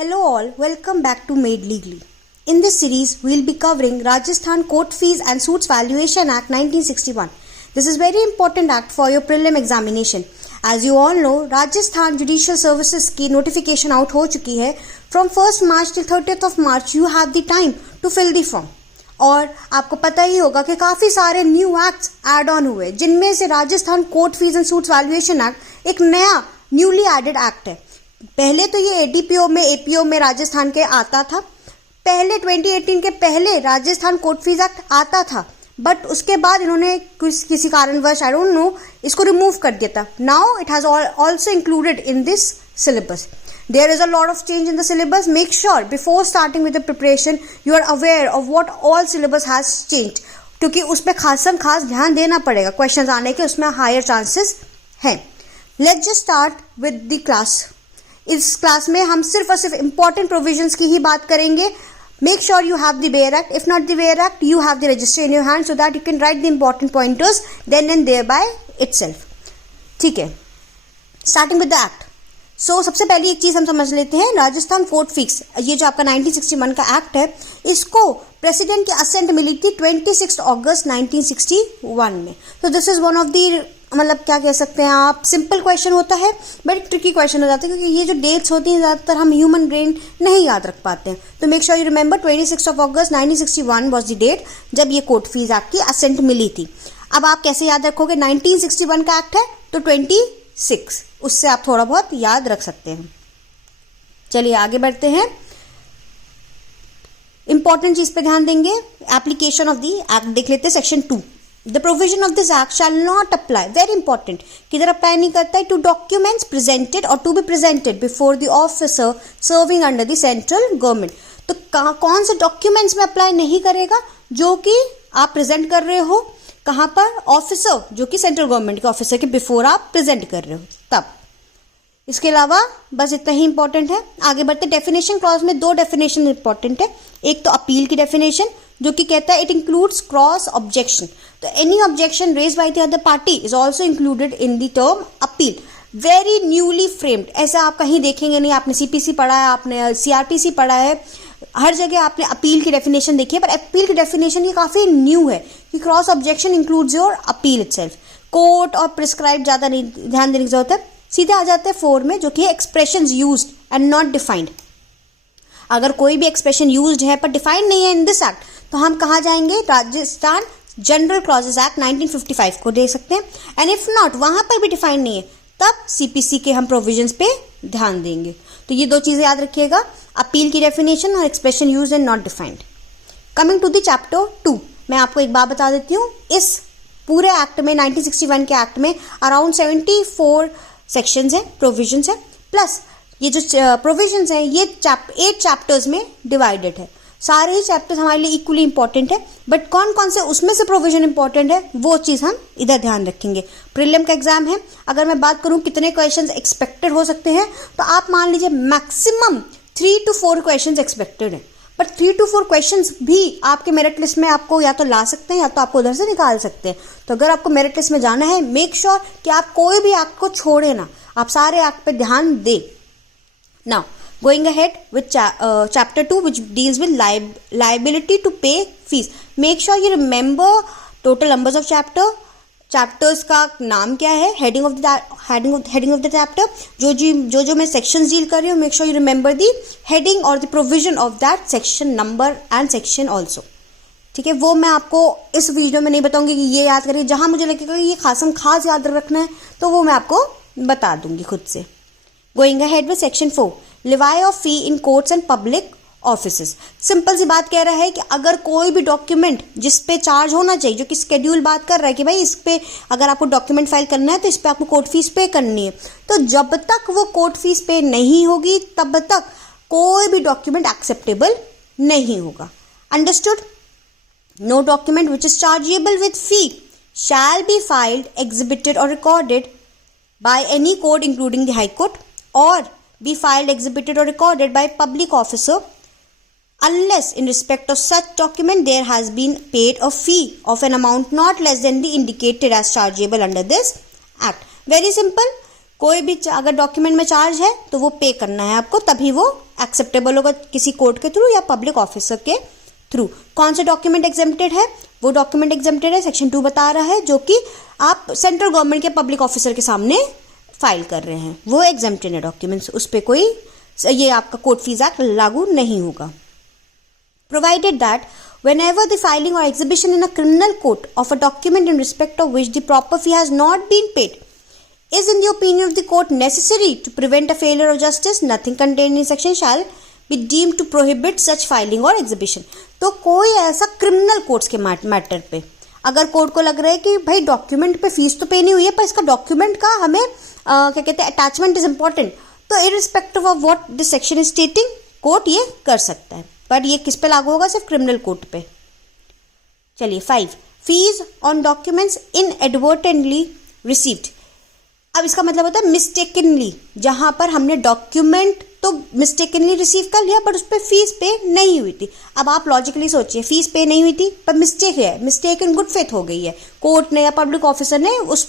Hello all, welcome back to Made Legally. In this series, we will be covering Rajasthan Court Fees and Suits Valuation Act 1961. This is very important act for your prelim examination. As you all know, Rajasthan Judicial Services की notification out हो चुकी है. From 1st March till 30th of March, you have the time to fill the form. और आपको पता ही होगा कि काफ़ी सारे न्यू एक्ट्स एड ऑन हुए, जिनमें से Rajasthan court fees and suits valuation act एक नया न्यूली एडेड एक्ट है. पहले तो ये एडीपीओ में एपीओ में राजस्थान के आता था. पहले 2018 के पहले राजस्थान कोर्ट फीस एक्ट आता था, बट उसके बाद इन्होंने किसी कारणवश आई डोंट नो इसको रिमूव कर दिया था. Now it has also included in this syllabus. There is a lot of change in the syllabus. Make sure before starting with the preparation you are aware of what all syllabus has changed, क्योंकि उस पर खास ध्यान देना पड़ेगा. Questions आने के उसमें हायर चांसेस हैं. Let's just start with the class. इस क्लास में हम सिर्फ और सिर्फ इम्पॉर्टेंट प्रोविजंस की ही बात करेंगे. Make sure you have the Bayer Act. If not the Bayer Act, you have the register in your hand so that you can write the important pointers then and there by itself. ठीक है, starting with the act. सबसे पहले एक चीज़ हम समझ लेते हैं. Rajasthan court fees, ये जो आपका 1961 का एक्ट है, इसको प्रेसिडेंट की असेंट मिली थी 26 अगस्त 1961 में. तो this is one of the, मतलब क्या कह सकते हैं आप, सिंपल क्वेश्चन होता है बट ट्रिकी क्वेश्चन हो जाता है, क्योंकि ये जो डेट्स होती हैं ज़्यादातर हम ह्यूमन ब्रेन नहीं याद रख पाते हैं. तो make sure you remember 26 August 1961 was the date जब ये कोर्ट फीस एक्ट की असेंट मिली थी. अब आप कैसे याद रखोगे? 1961 का एक्ट है तो 26, उससे आप थोड़ा बहुत याद रख सकते हैं. चलिए आगे बढ़ते हैं. इंपॉर्टेंट चीज पे ध्यान देंगे. एप्लीकेशन ऑफ द एक्ट देख लेते हैं. Section 2, the provision of this act shall not apply, very important, किधर अप्लाई नहीं करता है, टू डॉक्यूमेंट्स प्रेजेंटेड और to be presented before the officer serving under the central government. तो कौन से डॉक्यूमेंट्स में अप्लाई नहीं करेगा? जो कि आप प्रेजेंट कर रहे हो कहाँ पर? ऑफिसर, जो कि सेंट्रल गवर्नमेंट के ऑफिसर के बिफोर आप प्रेजेंट कर रहे हो तब. इसके अलावा बस इतना ही इंपॉर्टेंट है. आगे बढ़ते. डेफिनेशन क्लॉज में दो डेफिनेशन इंपॉर्टेंट है. एक तो अपील की डेफिनेशन, जो कि कहता है इट इंक्लूड्स क्रॉस ऑब्जेक्शन. तो any objection raise by the other party is also included in the term appeal. Very newly framed, ऐसा आप कहीं देखेंगे नहीं. आपने सीपीसी पढ़ा है, आपने सीआरपीसी पढ़ा है, हर जगह आपने अपील की डेफिनेशन देखी है, पर अपील की डेफिनेशन ये काफ़ी न्यू है कि cross objection includes your appeal itself. Court और प्रिस्क्राइब ज़्यादा नहीं ध्यान देने की जरूरत है. सीधे आ जाते हैं 4 में, जो कि expressions used and not defined. अगर कोई भी एक्सप्रेशन यूज्ड है पर डिफाइंड नहीं है इन दिस एक्ट, तो हम कहाँ जाएंगे? राजस्थान जनरल क्लॉजेस एक्ट 1955 को दे सकते हैं. एंड इफ नॉट, वहां पर भी डिफाइंड नहीं है, तब सीपीसी के हम प्रोविजंस पे ध्यान देंगे. तो ये दो चीजें याद रखिएगा, अपील की डेफिनेशन और expression used and not defined. Coming to the chapter 2, मैं आपको एक बात बता देती हूँ. इस पूरे एक्ट में, 1961 के एक्ट में अराउंड 74 सेक्शंस हैं, प्रोविजंस हैं, प्लस ये जो प्रोविजंस हैं ये 8 चैप्टर्स में डिवाइडेड है. सारे ही चैप्टर्स हमारे लिए इक्वली इंपॉर्टेंट है, बट कौन कौन से उसमें से प्रोविजन इंपॉर्टेंट है वो चीज़ हम इधर ध्यान रखेंगे. प्रीलिम का एग्जाम है, अगर मैं बात करूं कितने क्वेश्चंस एक्सपेक्टेड हो सकते हैं, तो आप मान लीजिए मैक्सिमम 3 to 4 क्वेश्चंस एक्सपेक्टेड है. पर 3 to 4 क्वेश्चंस भी आपके मेरिट लिस्ट में आपको या तो ला सकते हैं या तो आपको उधर से निकाल सकते हैं. तो अगर आपको मेरिट लिस्ट में जाना है, मेक श्योर कि आप कोई भी एक्ट को छोड़े ना, आप सारे एक्ट पे ध्यान दें. Now going ahead with chapter 2, which deals with liability to pay fees. Make sure you remember total numbers of chapters का नाम क्या है, heading of the chapter, जो मैं sections deal कर रही हूँ, make sure you remember the heading or the provision of that section number and section also. ठीक है, वो मैं आपको इस वीडियो में नहीं बताऊंगी कि ये याद करिए. जहाँ मुझे लगेगा ये खास याद रखना है तो वो मैं आपको बता दूंगी खुद से. Going ahead with section 4, levy of fee in courts and public offices. Simple सी बात कह रहा है कि अगर कोई भी डॉक्यूमेंट जिस पे चार्ज होना चाहिए, जो कि स्केड्यूल बात कर रहा है कि भाई इस पे अगर आपको डॉक्यूमेंट फाइल करना है तो इस पे आपको कोर्ट फीस पे करनी है, तो जब तक वो कोर्ट फीस पे नहीं होगी तब तक कोई भी डॉक्यूमेंट एक्सेप्टेबल नहीं होगा. Understood? No document which is chargeable with fee shall be filed, exhibited or recorded by any court including the high court, or be filed, exhibited or recorded by public officer unless in respect of such document there has been paid a fee of an amount not less than the indicated as chargeable under this act. Very simple. कोई भी अगर document में charge है तो वो पे करना है आपको, तभी वो एक्सेप्टेबल होगा किसी कोर्ट के थ्रू या पब्लिक ऑफिसर के थ्रू। कौन से डॉक्यूमेंट एग्जेम्प्टेड है? वो डॉक्यूमेंट एग्जेम्प्टेड है सेक्शन 2 बता रहा है, जो कि आप सेंट्रल गवर्नमेंट के पब्लिक ऑफिसर के सामने फाइल कर रहे हैं, वो एग्जेम्प्टेड है डॉक्यूमेंट्स, उस पर कोई ये आपका कोर्ट फीस एक्ट लागू नहीं होगा। Provided that whenever the filing or exhibition in a criminal court of a document in respect of which the proper fee has not been paid is in the opinion of the court necessary to prevent a failure of justice, nothing contained in section shall be deemed to prohibit such filing or exhibition। तो कोई ऐसा criminal courts के matter पे अगर court को लग रहा है कि भाई डॉक्यूमेंट पे फीस तो पे नहीं हुई है, पर इसका डॉक्यूमेंट का हमें क्या कहते हैं अटैचमेंट इज इंपॉर्टेंट, तो irrespective of what this section is स्टेटिंग court ये कर सकता है। पर ये किस पे लागू होगा? सिर्फ क्रिमिनल कोर्ट पे। चलिए 5, fees on documents inadvertently received. अब इसका मतलब होता है मिस्टेकनली, जहां पर हमने डॉक्यूमेंट तो मिस्टेकनली रिसीव कर लिया बट उस पर फीस पे नहीं हुई थी। अब आप लॉजिकली सोचिए, फीस पे नहीं हुई थी पर मिस्टेक है, मिस्टेक इन गुड फेथ हो गई है, कोर्ट ने या पब्लिक ऑफिसर ने उस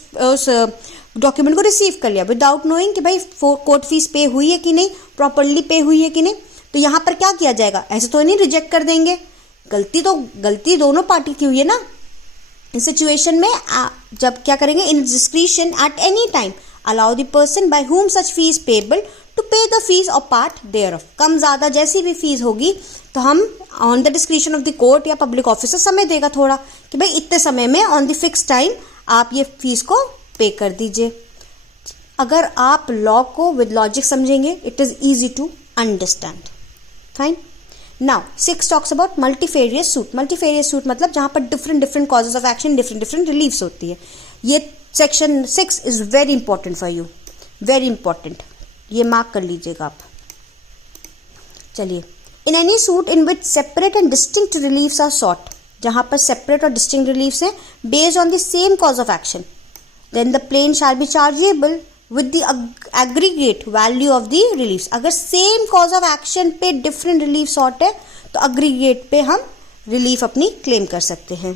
डॉक्यूमेंट को रिसीव कर लिया विदाउट नोइंग कि भाई कोर्ट फीस पे हुई है कि नहीं, प्रॉपरली पे हुई है कि नहीं। तो यहाँ पर क्या किया जाएगा? ऐसे तो नहीं रिजेक्ट कर देंगे, गलती दोनों पार्टी की हुई है ना। इस सिचुएशन में जब क्या करेंगे? In discretion at any time allow the person by whom such fees payable to pay the fees or part thereof. कम ज्यादा जैसी भी फीस होगी तो हम on the discretion of the court या पब्लिक ऑफिसर समय देगा थोड़ा कि भाई इतने समय में ऑन द फिक्स टाइम आप ये फीस को पे कर दीजिए। अगर आप लॉ को विद लॉजिक समझेंगे it is easy to understand. Fine. Now 6 talks about multifarious suit. Multifarious suit मतलब जहां पर different causes of action, different reliefs होती है। ये section 6 is very important for you, very important, ये मार्क कर लीजिएगा आप। चलिए, in any suit in which separate and distinct reliefs are sought, जहां पर सेपरेट और डिस्टिंक्ट रिलीफ्स हैं based on the same cause of action, then the plaint shall be chargeable with the aggregate value of the reliefs। अगर same cause of action पे different relief sought है तो aggregate पे हम relief अपनी claim कर सकते हैं।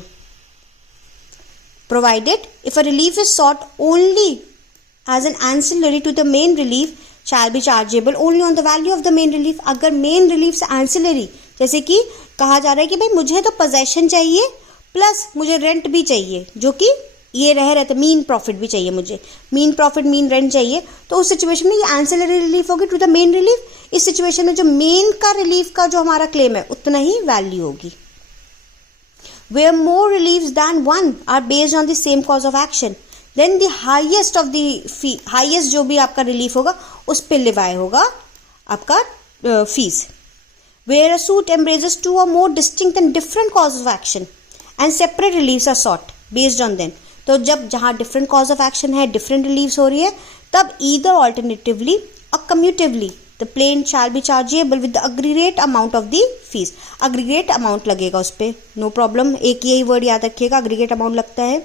Provided if a relief is sought only as an ancillary to the main relief shall be chargeable only on the value of the main relief. अगर main relief से एंसिलरी, जैसे कि कहा जा रहा है कि भाई मुझे तो पोजेशन चाहिए प्लस मुझे रेंट भी चाहिए, जो कि ये रह रहे थे, मीन प्रॉफिट भी चाहिए मुझे, मीन प्रॉफिट मीन रेंट चाहिए, तो उस सिचुएशन में ये एंसिलरी रिलीफ होगी टू द मेन रिलीफ। इस सिचुएशन में जो मेन का रिलीफ का जो हमारा क्लेम है उतना ही वैल्यू होगी। Where more reliefs than one are based on the same cause of action, then the highest of the fee, highest जो भी आपका रिलीफ होगा उस पर लिवाय होगा आपका fees. Where a suit embraces two or more distinct and different cause of action and separate reliefs are sought based on them. तो जब जहां डिफरेंट कॉज ऑफ एक्शन है, डिफरेंट रिलीव्स हो रही है, तब either alternatively or cumulatively the plaint shall be chargeable with the aggregate amount of the fees. Aggregate amount लगेगा उस पर, नो प्रॉब्लम, एक यही वर्ड याद रखिएगा, अग्रीगेट अमाउंट लगता है।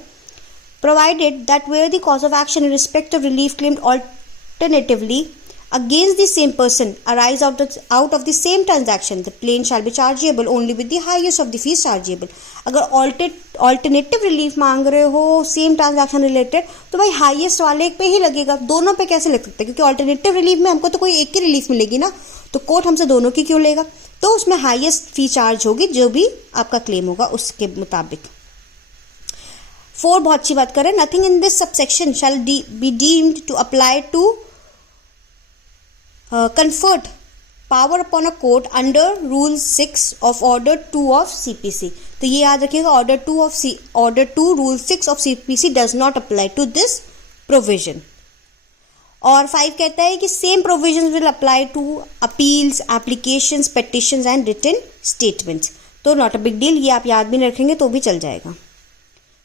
Provided that where the cause of action in respect of relief claimed alternatively against the same person arise out of the same transaction, the plain shall be chargeable only with the highest of the fees chargeable। अगर alternative relief मांग रहे हो same transaction related तो भाई highest वाले पे ही लगेगा, दोनों पे कैसे लग सकता है? क्योंकि ऑल्टरनेटिव रिलीफ में हमको तो कोई एक ही रिलीफ मिलेगी ना, तो कोर्ट हमसे दोनों की क्यों लेगा? तो उसमें हाईएस्ट फी चार्ज होगी जो भी आपका क्लेम होगा उसके मुताबिक। 4 बहुत अच्छी बात कर रहे हैं, nothing in this subsection shall be deemed to apply to conferred power upon a court under rule 6 of order 2 of CPC। तो ये याद रखिएगा, order 2 rule 6 of CPC does not apply to this provision। और 5 कहता है कि same provisions will apply to appeals, applications, petitions and written statements। तो not a big deal, ये आप याद भी नहीं रखेंगे तो भी चल जाएगा।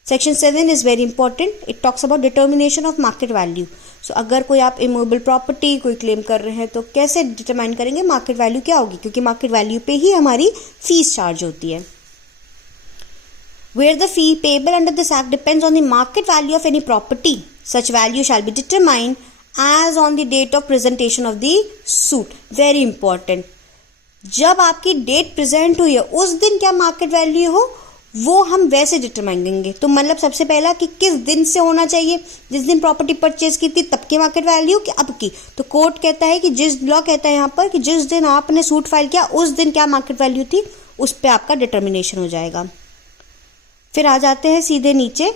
Section 7 is very important, it talks about determination of market value. So अगर कोई आप इमूवेबल प्रॉपर्टी कोई क्लेम कर रहे हैं तो कैसे डिटरमाइन करेंगे मार्केट वैल्यू क्या होगी, क्योंकि मार्केट वैल्यू पे ही हमारी फीस चार्ज होती है। Where the fee payable under this act depends on the market value of any property, such value shall be determined as on the date of presentation of the suit. Very important, जब आपकी date present हुई है उस दिन क्या market value हो वो हम वैसे डिटरमाइन करेंगे। तो मतलब सबसे पहला कि किस दिन से होना चाहिए, जिस दिन प्रॉपर्टी परचेज की थी तब की मार्केट वैल्यू कि अब की। तो कोर्ट कहता है कि लॉ कहता है यहाँ पर कि जिस दिन आपने सूट फाइल किया उस दिन क्या मार्केट वैल्यू थी, उस पर आपका डिटर्मिनेशन हो जाएगा। फिर आ जाते हैं सीधे नीचे,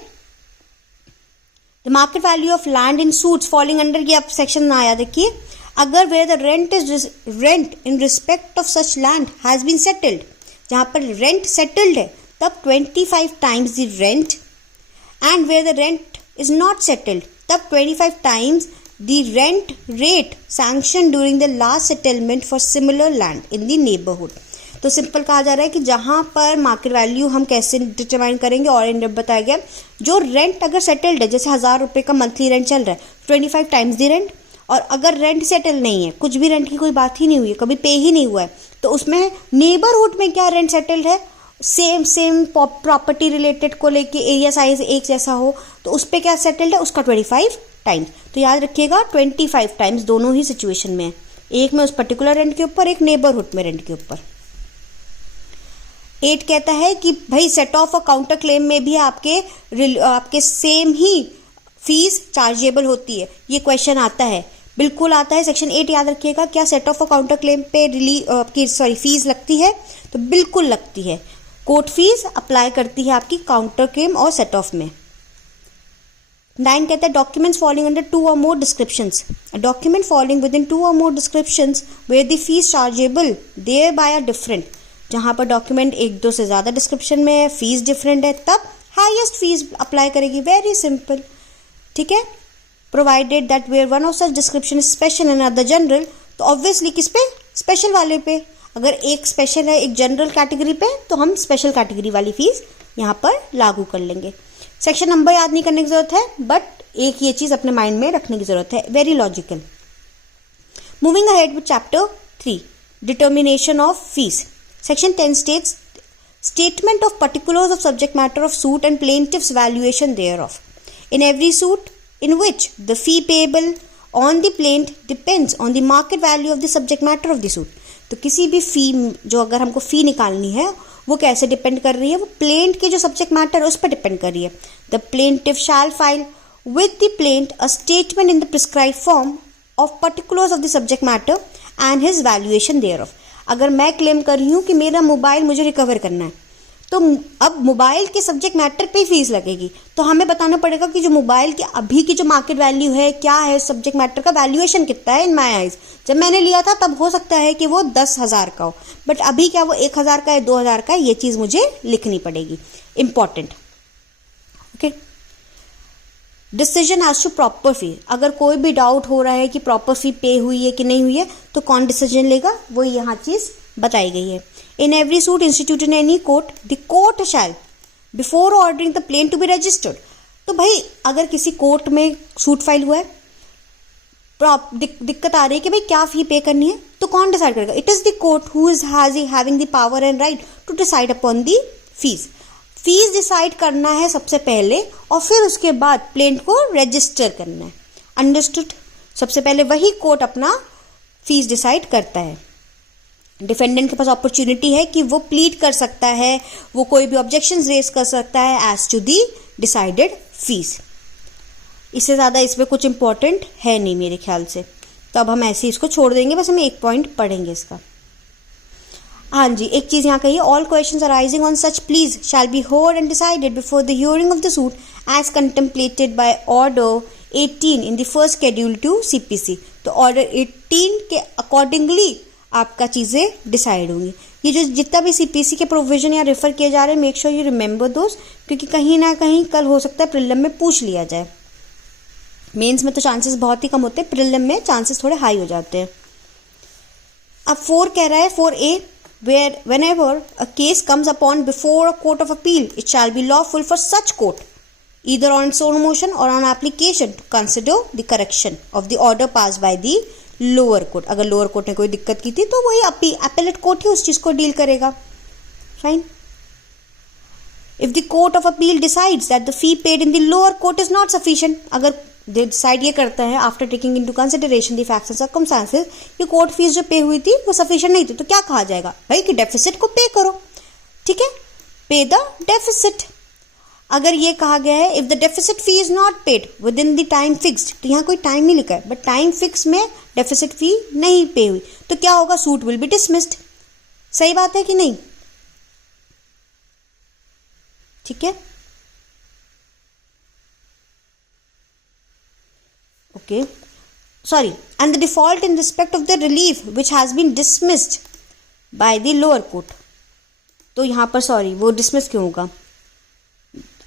the market value of land in suits falling under, ये अब सेक्शन आया देखिए, अगर where the rent in respect of such land has been settled, जहां पर रेंट सेटल्ड है तब 25 times the rent, and where the rent is not settled तब 25 times the rent rate sanction during the last settlement for similar land in the neighbourhood. तो simple कहा जा रहा है कि जहां पर मार्केट वैल्यू हम कैसे डिटरमाइन करेंगे, और इन बताया गया जो रेंट अगर सेटल्ड है, जैसे 1000 रुपये का मंथली रेंट चल रहा है, 25 टाइम्स दी रेंट, और अगर रेंट सेटल नहीं है, कुछ भी रेंट की कोई बात ही नहीं हुई है, कभी पे ही नहीं हुआ है, तो उसमें नेबरहुड में क्या रेंट सेटल्ड है, सेम प्रॉपर्टी रिलेटेड को लेके एरिया साइज एक जैसा हो, तो उस पर क्या सेटल्ड है, उसका 25 टाइम्स। तो याद रखिएगा 25 टाइम्स दोनों ही सिचुएशन में है, एक में उस पर्टिकुलर रेंट के ऊपर, एक नेबरहुड में रेंट के ऊपर। 8 कहता है कि भाई सेट ऑफ और काउंटर क्लेम में भी आपके सेम ही फीस चार्जेबल होती है। ये क्वेश्चन आता है, बिल्कुल आता है। सेक्शन 8 याद रखिएगा, क्या सेट ऑफ और काउंटर क्लेम पे फीस लगती है, तो बिल्कुल लगती है। कोर्ट फीस अप्लाई करती है आपकी काउंटर क्लेम और सेट ऑफ में। 9 कहता है documents falling under 2 or more descriptions, a document falling within 2 or more descriptions where the fees chargeable thereby are different, जहां पर डॉक्यूमेंट 1-2 से ज्यादा डिस्क्रिप्शन में है, फीस डिफरेंट है, तब हाईएस्ट फीस अप्लाई करेगी। वेरी सिंपल, ठीक है। Provided that where one of such description is special and other general, तो ऑब्वियसली किस पे, स्पेशल वाले पे। अगर एक स्पेशल है एक जनरल कैटेगरी पे, तो हम स्पेशल कैटेगरी वाली फीस यहाँ पर लागू कर लेंगे। सेक्शन नंबर याद नहीं करने की जरूरत है, बट एक ये चीज अपने माइंड में रखने की जरूरत है, very logical. Moving ahead with chapter 3, determination of fees. Section 10 states, statement of particulars of subject matter of suit and plaintiff's valuation thereof. In every suit in which the fee payable on the plaintiff depends on the market value of the subject matter of the suit. तो किसी भी फी जो अगर हमको फी निकालनी है वो कैसे डिपेंड कर रही है, वो प्लेंट के जो सब्जेक्ट मैटर है उस पर डिपेंड कर रही है। The plaintiff shall file with the plaint a statement in the prescribed form of particulars of the subject matter and his valuation thereof. अगर मैं क्लेम कर रही हूँ कि मेरा मोबाइल मुझे रिकवर करना है, तो अब मोबाइल के सब्जेक्ट मैटर पे फीस लगेगी, तो हमें बताना पड़ेगा कि जो मोबाइल की अभी की जो मार्केट वैल्यू है क्या है, सब्जेक्ट मैटर का वैल्यूएशन कितना है। इन माय आइज जब मैंने लिया था तब हो सकता है कि वो 10,000 का हो, बट अभी क्या वो 1,000 का है, 2,000 का है, ये चीज मुझे लिखनी पड़ेगी, important. Okay, decision as to proper fee. अगर कोई भी डाउट हो रहा है कि प्रॉपर फी पे हुई है कि नहीं हुई है, तो कौन डिसीजन लेगा, वो यहाँ चीज बताई गई है। In every suit institute in any court the court shall before ordering the plaint to be registered. तो भाई अगर किसी कोर्ट में सूट फाइल हुआ है, दिक्कत आ रही है कि भाई क्या फी पे करनी है, तो कौन डिसाइड करेगा? It is the court who is having the power and right to decide upon the fees. Fees decide करना है सबसे पहले, और फिर उसके बाद प्लेंट को रजिस्टर करना है। अंडरस्टूड? सबसे पहले वही कोर्ट अपना फीस डिसाइड करता है। डिफेंडेंट के पास अपॉर्चुनिटी है कि वो प्लीड कर सकता है, वो कोई भी ऑब्जेक्शंस रेज कर सकता है as to the decided fees. इससे ज़्यादा इसमें कुछ इंपॉर्टेंट है नहीं मेरे ख्याल से, तो अब हम ऐसे ही इसको छोड़ देंगे, बस हम एक पॉइंट पढ़ेंगे इसका। हाँ जी, एक चीज़ यहाँ कही, all questions arising on such pleas shall be heard and decided before the hearing of the suit as contemplated by order 18 in the first schedule to CPC. तो ऑर्डर 18 के अकॉर्डिंगली आपका चीज़ें डिसाइड होंगी। ये जो जितना भी सीपीसी के प्रोविजन या रेफर किए जा रहे हैं, मेक श्योर यू रिमेंबर दोस्त, क्योंकि कहीं ना कहीं कल हो सकता है प्रीलिम में पूछ लिया जाए। मेंस में तो चांसेस बहुत ही कम होते हैं, प्रीलिम में चांसेस थोड़े हाई हो जाते हैं। अब 4 कह रहा है 4A, whenever a case comes upon before a court of appeal, it shall be lawful for such court, either on its own motion or on application, to consider the correction of the order passed by the lower court. अगर lower court ने कोई दिक्कत की थी तो वही appellate court ही उस चीज को डील करेगा। Fine. If the court of appeal decides that the fee paid in the lower court is not sufficient, अगर डिसाइड ये करता है after taking into consideration the facts and circumstances कि कोर्ट फीस जो पे हुई थी वो सफिशिएंट नहीं थी, तो क्या कहा जाएगा भाई कि डेफिसिट को पे करो। ठीक है, पे द डेफिसिट। अगर ये कहा गया है if the deficit fee is not paid with in the time fixed, तो यहाँ कोई टाइम नहीं लिखा है, बट टाइम फिक्स में डेफिसिट फी नहीं पे हुई, तो क्या होगा, सूट विल बी डिसमिस्ड। सही बात है कि नहीं? ठीक है, okay, sorry, and the default in respect of the relief which has been dismissed by the lower court. तो यहां पर सॉरी, वो डिसमिस क्यों होगा?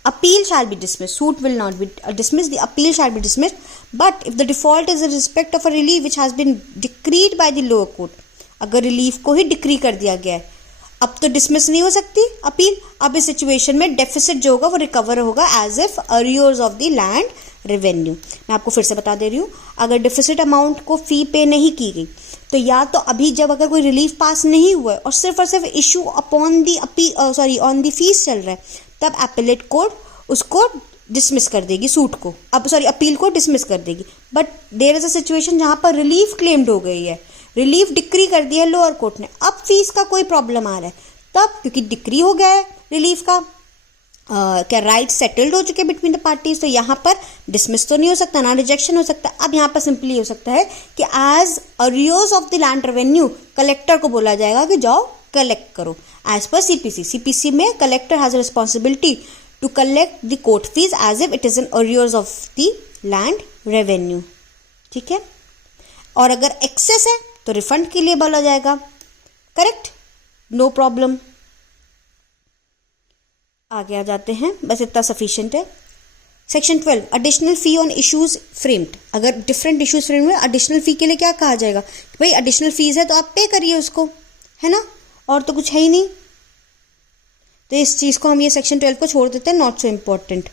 appeal shall be dismissed, suit will not be dismissed, the appeal shall be dismissed, but if the default is in respect of a relief which has been decreed by the lower court, अगर relief को ही decree कर दिया गया है, अब तो dismiss नहीं हो सकती अपील। अब इस सिचुएशन में डेफिसिट जो होगा वो रिकवर होगा as if arrears of the land revenue. मैं आपको फिर से बता दे रही हूँ, अगर डेफिसिट अमाउंट को फी पे नहीं की गई, तो या तो अभी जब अगर कोई रिलीफ पास नहीं हुआ है और सिर्फ issue upon the on the fees चल रहा है, तब एपेलेट कोर्ट उसको डिसमिस कर देगी, सूट को, अपील को डिसमिस कर देगी। But there is a situation जहां पर रिलीफ क्लेम्ड हो गई है, रिलीफ डिक्री कर दिया है लोअर कोर्ट ने, अब फीस का कोई प्रॉब्लम आ रहा है, तब क्योंकि डिक्री हो गया है रिलीफ का, क्या राइट सेटल्ड हो चुके बिटवीन द पार्टीज, तो यहाँ पर डिसमिस तो नहीं हो सकता, ना रिजेक्शन हो सकता। अब यहाँ पर सिंपली हो सकता है कि as arrears of the land revenue collector को बोला जाएगा कि जाओ कलेक्ट करो एज पर सीपीसी में collector has responsibility to collect the court fees as if it is an arrears of the land revenue. ठीक है, और अगर एक्सेस है तो रिफंड के लिए बोला जाएगा। Correct, no problem. आगे आ जाते हैं, बस इतना सफिशिएंट है। Section 12, additional fee on issues framed. अगर डिफरेंट इश्यूज फ्रेम्ड में एडिशनल फी के लिए क्या कहा जाएगा, भाई एडिशनल फीस है तो आप पे करिए उसको, है ना, और तो कुछ है ही नहीं। तो इस चीज को हम ये सेक्शन 12 को छोड़ देते हैं, not so important.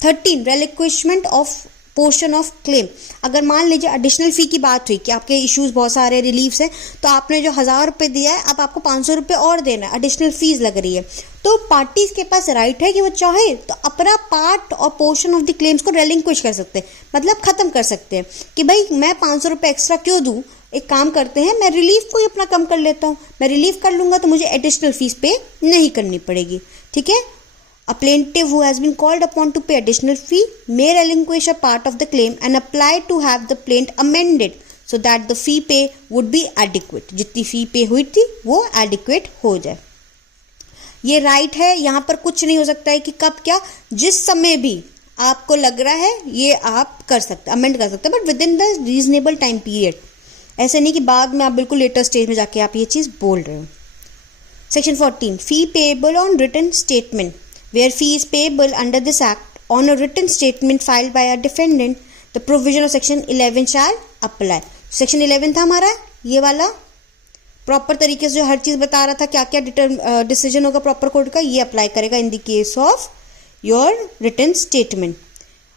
13, relinquishment of portion of claim. अगर मान लीजिए एडिशनल फी की बात हुई कि आपके इश्यूज बहुत सारे रिलीफ्स हैं, तो आपने जो 1000 रुपये दिया है, अब आपको 500 रुपये और देना है, एडिशनल फीस लग रही है, तो पार्टीज के पास राइट है कि वो चाहे तो अपना पार्ट और पोर्शन ऑफ द क्लेम्स को रेलिंक्विश कर सकते हैं, मतलब खत्म कर सकते हैं कि भाई मैं 500 रुपये एक्स्ट्रा क्यों दूँ, एक काम करते हैं मैं रिलीफ को ही अपना कम कर लेता हूँ, मैं रिलीफ कर लूंगा तो मुझे एडिशनल फीस पे नहीं करनी पड़ेगी। ठीक है, a plaintiff who has been called upon to pay additional fee may relinquish a part of the claim and apply to have the plaint amended so that the fee pay would be adequate। जितनी फी पे हुई थी वो adequate हो जाए, ये right है। यहाँ पर कुछ नहीं हो सकता है कि कब क्या, जिस समय भी आपको लग रहा है ये आप कर सकते, अमेंड कर सकते हैं, but with in the reasonable time period. ऐसे नहीं कि बाद में आप बिल्कुल लेटर स्टेज में जाके आप ये चीज़ बोल रहे हो। Section 14, fee payable on written statement. Where fee is payable under this act on a written statement filed by a defendant, the provision of section 11 shall apply। Section 11 था हमारा ये वाला, प्रॉपर तरीके से जो हर चीज बता रहा था क्या क्या डिसीजन होगा प्रॉपर कोर्ट का, ये अप्लाई करेगा in the case of your written statement.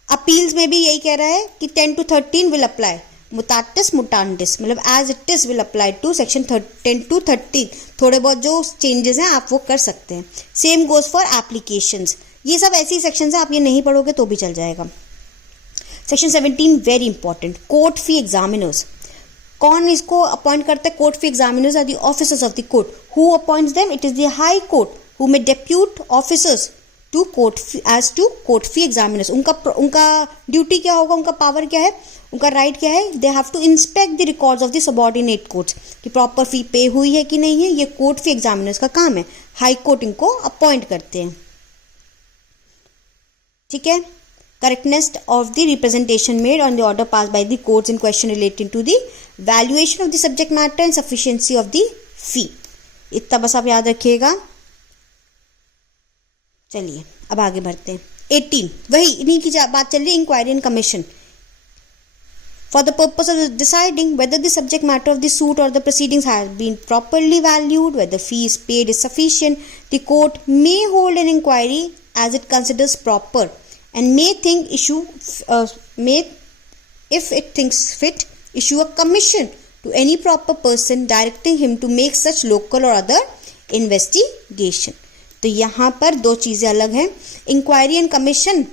Appeals में भी यही कह रहा है कि 10 to 13 will apply, mutatis mutandis, मतलब as it is will apply to section 10 to 13। थोड़े बहुत जो चेंजेस हैं आप वो कर सकते हैं। सेम गोज फॉर एप्लीकेशंस, ये सब ऐसी सेक्शंस हैं, आप ये नहीं पढ़ोगे तो भी चल जाएगा। Section 17 very important, court fee examiners. कौन इसको अपॉइंट करता है? Court fee examiners are the officers of the court. Who appoints them? It is the high court who may depute officers to court fee as to court fee examiners. उनका duty क्या होगा, उनका power क्या है, उनका right क्या है? They have to inspect the records of the subordinate courts कि प्रॉपर फी पे हुई है कि नहीं है, ये कोर्ट फी एग्जामिनर्स का काम है। हाई कोर्ट इनको अपॉइंट करते हैं। ठीक है, correctness of the representation made on the order passed by the courts in question relating to the valuation of the subject matter and sufficiency of the fee. इतना बस आप याद रखिएगा। चलिए अब आगे बढ़ते हैं। 18, वही इन्हीं की बात चल रही है, inquiry and commission. For the purpose of deciding whether the subject matter of the suit or the proceedings has been properly valued, whether fees paid is sufficient, the court may hold an inquiry as it considers proper and if it thinks fit, issue a commission to any proper person directing him to make such local or other investigation। तो यहाँ पर दो चीजें अलग हैं। Inquiry and commission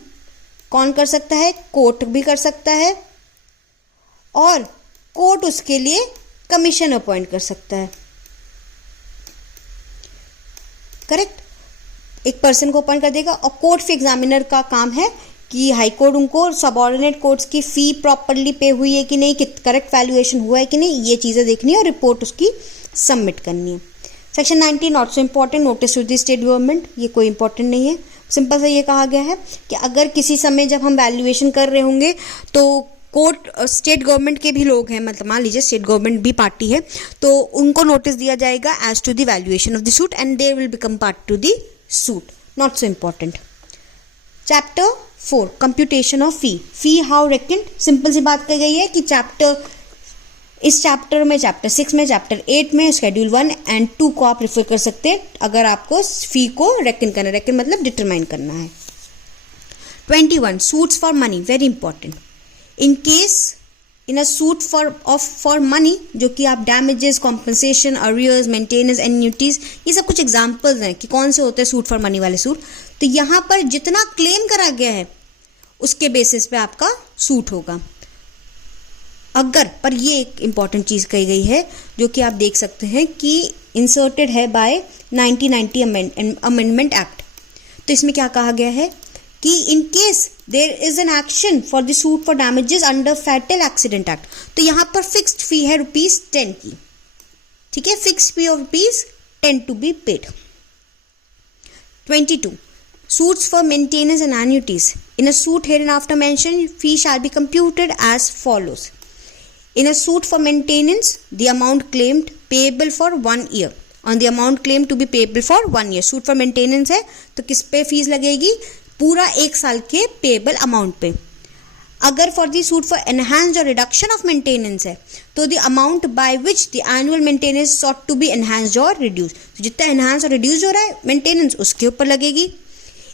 कौन कर सकता है? कोर्ट भी कर सकता है, और कोर्ट उसके लिए कमीशन अपॉइंट कर सकता है। करेक्ट। एक पर्सन को अपॉइंट कर देगा, और कोर्ट फी एग्जामिनर का काम है कि हाई कोर्ट उनको सबऑर्डिनेट कोर्ट्स की फ़ी प्रॉपरली पे हुई है कि नहीं, करेक्ट वैल्यूएशन हुआ है कि नहीं, ये चीज़ें देखनी है और रिपोर्ट उसकी सबमिट करनी है। Section 19 not so important, notice to the state government, ये कोई इंपॉर्टेंट नहीं है। सिंपल सा ये कहा गया है कि अगर किसी समय जब हम वैल्यूएशन कर रहे होंगे तो कोर्ट स्टेट गवर्नमेंट के भी लोग हैं, मतलब मान लीजिए स्टेट गवर्नमेंट भी पार्टी है, तो उनको नोटिस दिया जाएगा as to the valuation of the suit and they will become part to the suit, not so important. Chapter 4 computation of fee, fee how reckoned, simple सी बात कही गई है कि इस चैप्टर में चैप्टर 6 में चैप्टर 8 में शेड्यूल 1 एंड 2 को आप रेफर कर सकते हैं अगर आपको फी को रेकन करना है, रेकन मतलब डिटरमाइन करना है। 21 suits for money, very important. In case in a suit for money, जो कि आप डैमेजेस, कॉम्पनसेशन, अरियर्स, मेंटेनेंस, एन्यूटीज, ये सब कुछ एग्जांपल्स हैं कि कौन से होते हैं सूट फॉर मनी वाले सूट। तो यहाँ पर जितना क्लेम करा गया है उसके बेसिस पे आपका सूट होगा। अगर पर ये एक इंपॉर्टेंट चीज़ कही गई है जो कि आप देख सकते हैं कि इंसर्टेड है बाय 1990 अमेंडमेंट एक्ट। तो इसमें क्या कहा गया है कि in case there is an action for the suit for damages under fatal accident act, तो यहाँ पर फिक्स्ड फी है ₹10 की, ठीक है, fixed fee of ₹10 to be paid. 22 suits for maintenance and annuities, in a suit hereinafter mentioned fee shall be computed as follows. In a suit for maintenance, the amount claimed payable for 1 year, on the amount claimed to be payable for 1 year. Suit for maintenance है तो किस पे fees लगेगी, पूरा 1 साल के payable amount पे। अगर for the suit for enhanced और रिडक्शन ऑफ मेंटेनेंस है तो the amount by which the annual maintenance sought to be enhanced और रिड्यूस, तो जितना एनहांस और रिड्यूस हो रहा है मेंटेनेंस उसके ऊपर लगेगी।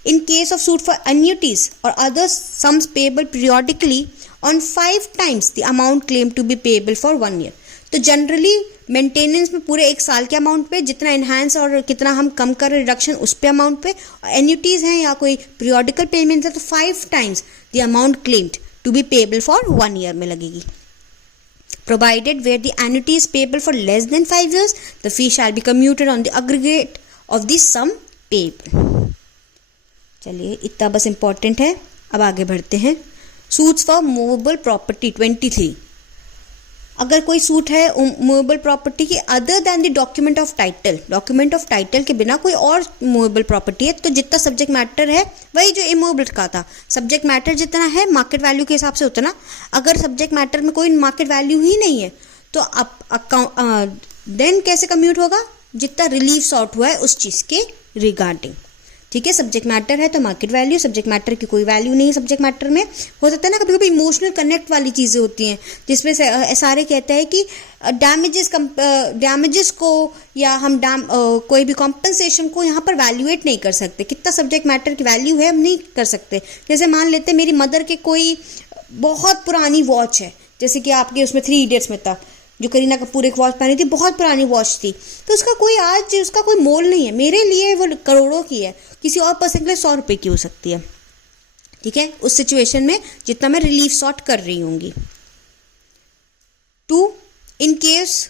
In case of suit for annuities or other sums payable periodically on 5 times the amount claimed to be payable for 1 year, तो जनरली मेंटेनेंस में पूरे 1 साल के अमाउंट पे, जितना एनहांस और कितना हम कम कर रिडक्शन उस पे अमाउंट पे, और एन्यूटीज हैं या कोई पीरियोडिकल पेमेंट है तो 5 times the amount claimed to be payable for 1 year में लगेगी। Provided where the annuity is payable for less than 5 years, the fee shall be commuted on the aggregate of the sum payable। चलिए इतना बस important है, अब आगे बढ़ते हैं। सूट्स फॉर मूवेबल प्रॉपर्टी 23, अगर कोई सूट है मूवेबल प्रॉपर्टी की other than the document of title, document of title के बिना कोई और मूवेबल प्रॉपर्टी है, तो जितना सब्जेक्ट मैटर है वही जो इमूवेबल का था, सब्जेक्ट मैटर जितना है मार्केट वैल्यू के हिसाब से उतना। अगर सब्जेक्ट मैटर में कोई मार्केट वैल्यू ही नहीं है तो देन कैसे कम्यूट होगा, जितना रिलीफ सॉर्ट हुआ है उस चीज़ के रिगार्डिंग, ठीक है। सब्जेक्ट मैटर है तो मार्केट वैल्यू, सब्जेक्ट मैटर की कोई वैल्यू नहीं, सब्जेक्ट मैटर में हो सकता है ना कभी कभी इमोशनल कनेक्ट वाली चीज़ें होती हैं जिसमें से सारे कहते हैं कि डैमेजेस को या हम कोई भी कॉम्पनसेशन को यहाँ पर वैल्यूएट नहीं कर सकते, कितना सब्जेक्ट मैटर की वैल्यू है हम नहीं कर सकते। जैसे मान लेते मेरी मदर के कोई बहुत पुरानी वॉच है, जैसे कि आपके उसमें 3 इडियट्स में था जो करीना कपूर एक वॉच पहनी थी, बहुत पुरानी वॉच थी, तो उसका कोई आज उसका कोई मोल नहीं है, मेरे लिए वो करोड़ों की है, किसी और पर्सन के लिए 100 रुपये की हो सकती है, ठीक है। उस सिचुएशन में जितना मैं रिलीफ सॉर्ट कर रही होंगी। 2 in case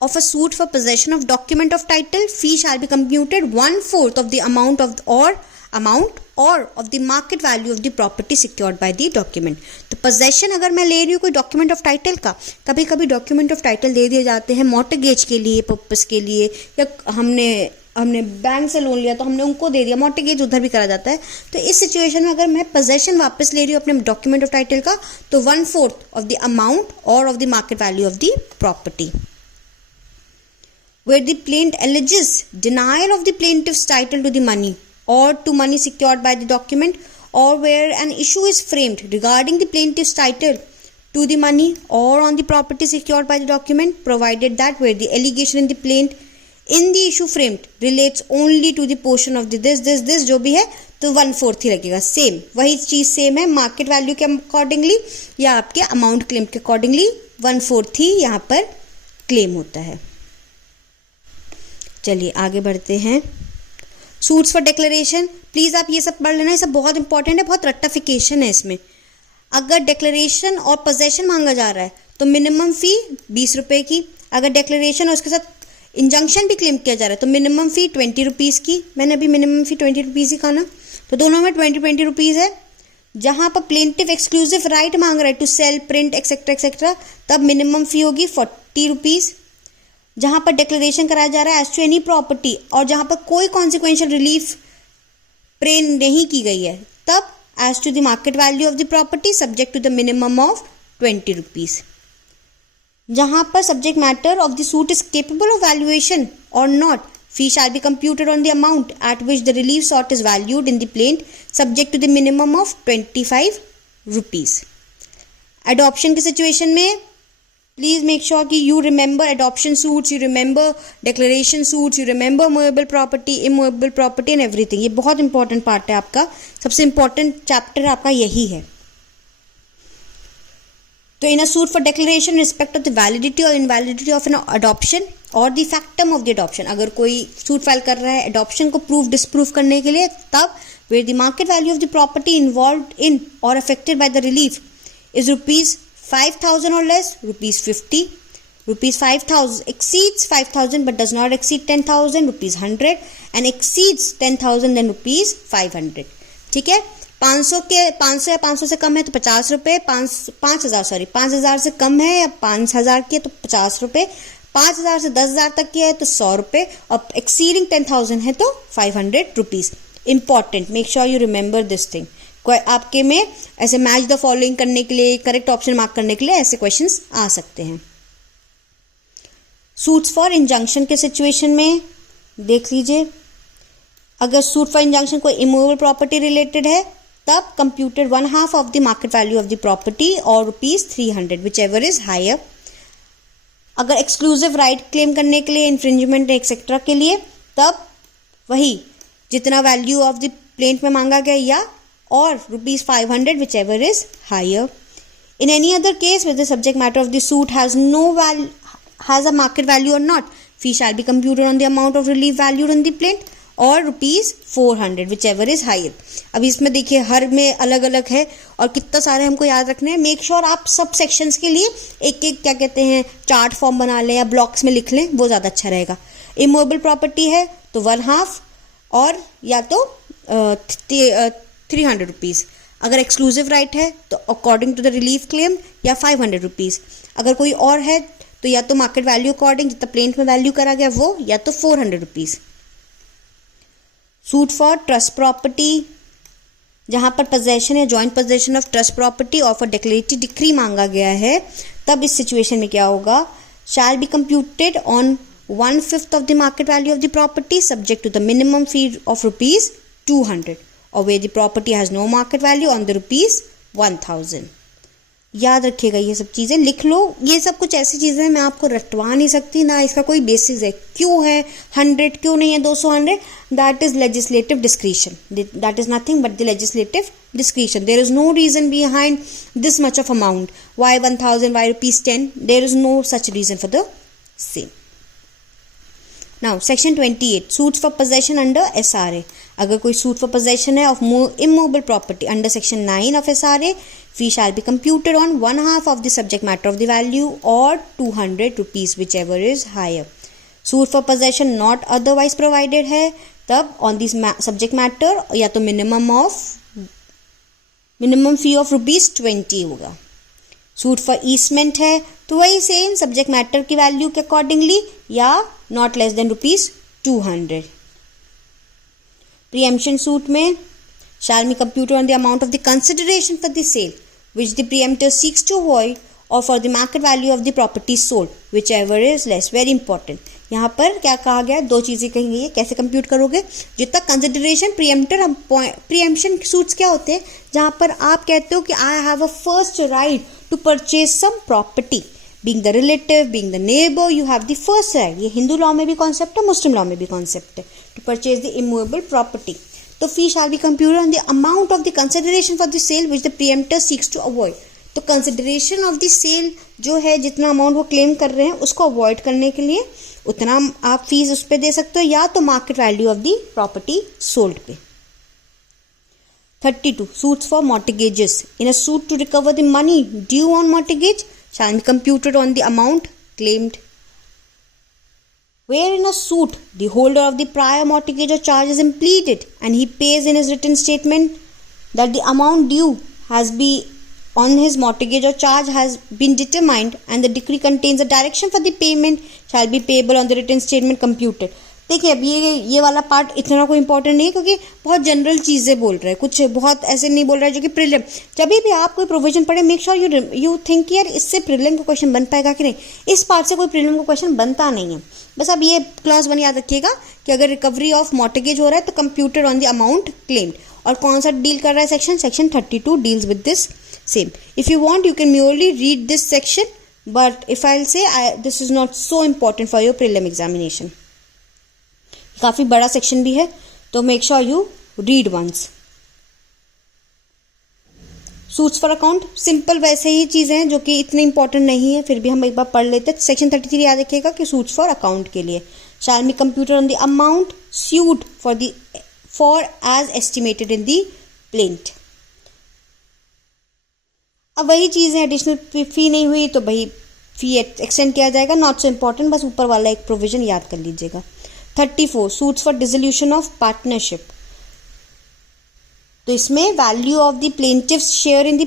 of a suit for possession of document of title, fee shall be computed 1/4 of the amount of the market value of the property secured by the document। तो possession अगर मैं ले रही हूँ कोई document of title का, कभी कभी document of title दे दिए जाते हैं mortgage के लिए पर्पस के लिए, या हमने बैंक से लोन लिया तो हमने उनको दे दिया, mortgage उधर भी करा जाता है। तो इस सिचुएशन में अगर मैं possession वापस ले रही हूँ अपने document of title का, तो 1/4 of the amount or of the market value of the property। Where the plaintiff alleges denial of the plaintiff's title to the money or to money secured by the document, or where an issue is framed regarding the plaintiff's title to the money or on the property secured by the document, provided that where the allegation in the plaint in the issue framed relates only to the portion of the this जो भी है तो 1/4 ही लगेगा। Same वही चीज़ same है, market value के accordingly या आपके अमाउंट क्लेम के अकॉर्डिंगली 1/4 ही यहाँ पर क्लेम होता है। चलिए आगे बढ़ते हैं। सूट्स फॉर डिक्लेरेशन, प्लीज़ आप ये सब पढ़ लेना, ये सब बहुत इंपॉर्टेंट है, बहुत रट्टाफिकेशन है इसमें। अगर डिक्लेरेशन और पोजेशन मांगा जा रहा है तो मिनिमम फ़ी 20 रुपये की, अगर डिक्लेरेशन और उसके साथ इंजंक्शन भी क्लेम किया जा रहा है, तो मिनिमम फी 20 रुपीज़ की, मैंने अभी मिनिमम फी 20 रुपीज़ ही कहा ना, तो दोनों में 20 रुपीज़ है। जहाँ पर प्लेंटिव एक्सक्लूसिव राइट मांग रहा है to sell, print etcetera etcetera, तब मिनिमम फी होगी 40 रुपीज़। जहाँ पर डिक्लेरेशन कराया जा रहा है एज टू एनी प्रॉपर्टी, और जहाँ पर कोई कॉन्सिक्वेंशियल रिलीफ प्रे नहीं की गई है, तब as to the market value of the property subject to the minimum of 20 rupees. जहाँ पर subject matter of the suit is capable of valuation और not, fee shall be computed on the amount at which the relief sought is valued in the plaint subject to the minimum of 25 rupees. Adoption की situation में please make sure कि you remember adoption suits, you remember declaration suits, you remember movable property, immovable property and everything. ये बहुत important part है आपका, सबसे important chapter आपका यही है। तो in a suit for declaration in respect of the validity or invalidity of an adoption और द फैक्टम ऑफ द अडॉप्शन, अगर कोई सूट फाइल कर रहा है अडॉप्शन को प्रूव डिसप्रूव करने के लिए, तब where the market value of the property involved in और affected by the relief is ₹5,000 और less, ₹50, ₹5,000 exceeds 5,000 but does not exceed 10,000, ₹100 and exceeds 10,000 then ₹500। ठीक है, 500 या 500 से कम है तो 50 रुपये, 5,000 से कम है या 5,000 की है तो 50 रुपये, 5,000 से 10,000 तक की है तो 100 रुपये, और एक्सीडिंग 10,000 है तो 500 rupees. Important, make sure you remember this thing. आपके में ऐसे मैच द फॉलोइंग करने के लिए, करेक्ट ऑप्शन मार्क करने के लिए ऐसे क्वेश्चंस आ सकते हैं। सूट्स फॉर इंजंक्शन के सिचुएशन में देख लीजिए, अगर सूट फॉर इंजंक्शन कोई इमूवेबल प्रॉपर्टी रिलेटेड है, तब computed 1/2 of the market value of the property और ₹300 विच एवर इज हायर। अगर एक्सक्लूसिव राइट क्लेम करने के लिए, इन्फ्रिंजमेंट एक्सेट्रा के लिए, तब वही जितना वैल्यू ऑफ द प्लेंट में मांगा गया या और ₹500 whichever is higher. In any other case with the subject matter of the suit has a market value और not, fee shall be computed on the amount of relief valued in the plaint और ₹400 which ever is higher. अभी इसमें देखिए हर में अलग अलग है और कितना सारे हमको याद रखने हैं। मेक श्योर आप सब सेक्शंस के लिए एक एक क्या कहते हैं चार्ट फॉर्म बना लें या ब्लॉक्स में लिख लें, वो ज़्यादा अच्छा रहेगा। इमूवेबल प्रॉपर्टी है तो 1/2 और या तो 300 रुपीज़। अगर एक्सक्लूसिव राइट है तो according to the relief claim या 500 रुपीज़। अगर कोई और है तो या तो मार्केट वैल्यू अकॉर्डिंग जितना प्लेंट में वैल्यू करा गया वो, या तो 400 rupees. Suit for trust property, जहाँ पर पोजेशन या joint possession of trust property और फॉर डिक्लेरेटरी डिक्री मांगा गया है, तब इस सिचुएशन में क्या होगा, shall be computed on 1/5 of the market value of the property subject to the minimum fee of ₹200 और where the property has no market value on the ₹1,000। याद रखिएगा, ये सब चीज़ें लिख लो। ये सब कुछ ऐसी चीज़ें हैं मैं आपको रटवा नहीं सकती ना, इसका कोई बेसिस है। क्यों है 100, क्यों नहीं है 200? That is legislative discretion, that is nothing but the legislative discretion. There is no reason behind this much of amount, why 1,000, why ₹10, there is no such reason for the same. Now section 28 suits for possession under SRA। अगर कोई suit for possession है of immovable property under section 9 of SRA, fee shall be computed on 1/2 of the subject matter of the value or 200 rupees whichever is higher. Suit for possession not otherwise provided है, तब on this subject matter या तो minimum fee of ₹20 होगा। Suit for ईसमेंट है तो वही same subject matter की value के अकॉर्डिंगली या not less than ₹200। Preemption suit में shall be computed on the amount of the consideration for the sale which the preemptor seeks to avoid or for the market value of the property sold whichever is less। very important, यहाँ पर क्या कहा गया, दो चीज़ें कही गई है। कैसे कंप्यूट करोगे, जितना कंसिडरेशन प्रीएम्प्टर, प्रीएम्पशन सूट्स क्या होते हैं जहाँ पर आप कहते हो कि I have a first right to purchase some property, being the relative, being the neighbour, you have the first right. ये हिंदू लॉ में भी कॉन्सेप्ट है, मुस्लिम लॉ में भी कॉन्सेप्ट है, to purchase the immovable property. तो fee shall be computed on the amount of the consideration for the sale which the preemptor seeks to avoid. तो consideration of the sale जो है, जितना amount वो claim कर रहे हैं उसको अवॉइड करने के लिए उतना आप फीस उस पर दे सकते हो या तो market value of the property sold पे। 32 suits for mortgages. In a suit to recover the money due on mortgage shall be computed on the amount claimed where in a suit the holder of the prior mortgage or charge is impleaded and he pays in his written statement that the amount due has been on his mortgage or charge has been determined and the decree contains a direction for the payment shall be payable on the written statement computed. देखिए अब ये वाला part इतना कोई important नहीं है क्योंकि बहुत जनरल चीज़ें बोल रहे हैं, कुछ बहुत ऐसे नहीं बोल रहा है जो कि प्रीलिम. जब भी आप कोई प्रोविजन पढ़े मेक श्योर यू थिंक यार इससे प्रीलिम का क्वेश्चन बन पाएगा कि नहीं. इस पार्ट से कोई प्रीलिम का क्वेश्चन बनता नहीं है. बस अब ये क्लॉज 1 याद रखिएगा कि अगर रिकवरी ऑफ मॉर्टगेज हो रहा है तो computed on the amount claimed. और कौन सा डील कर रहा है section 32 deals with this same. If you want you can merely read this section, but if I will say this is not so important for your prelim examination. काफी बड़ा section भी है तो make sure you read once. Suits for account simple वैसे ही चीजें हैं जो कि इतने इंपॉर्टेंट नहीं है, फिर भी हम एक बार पढ़ लेते हैं. सेक्शन 33 याद रखिएगा कि सूट्स फॉर अकाउंट के लिए shall B computer on the amount sued for as estimated in the plaint. अब वही चीज है, एडिशनल फी नहीं हुई तो भाई फी एक्सटेंड किया जाएगा. नॉट सो इम्पॉर्टेंट, बस ऊपर वाला एक प्रोविजन याद कर लीजिएगा. 34 suits for dissolution of partnership. तो इसमें value of the plaintiff share in the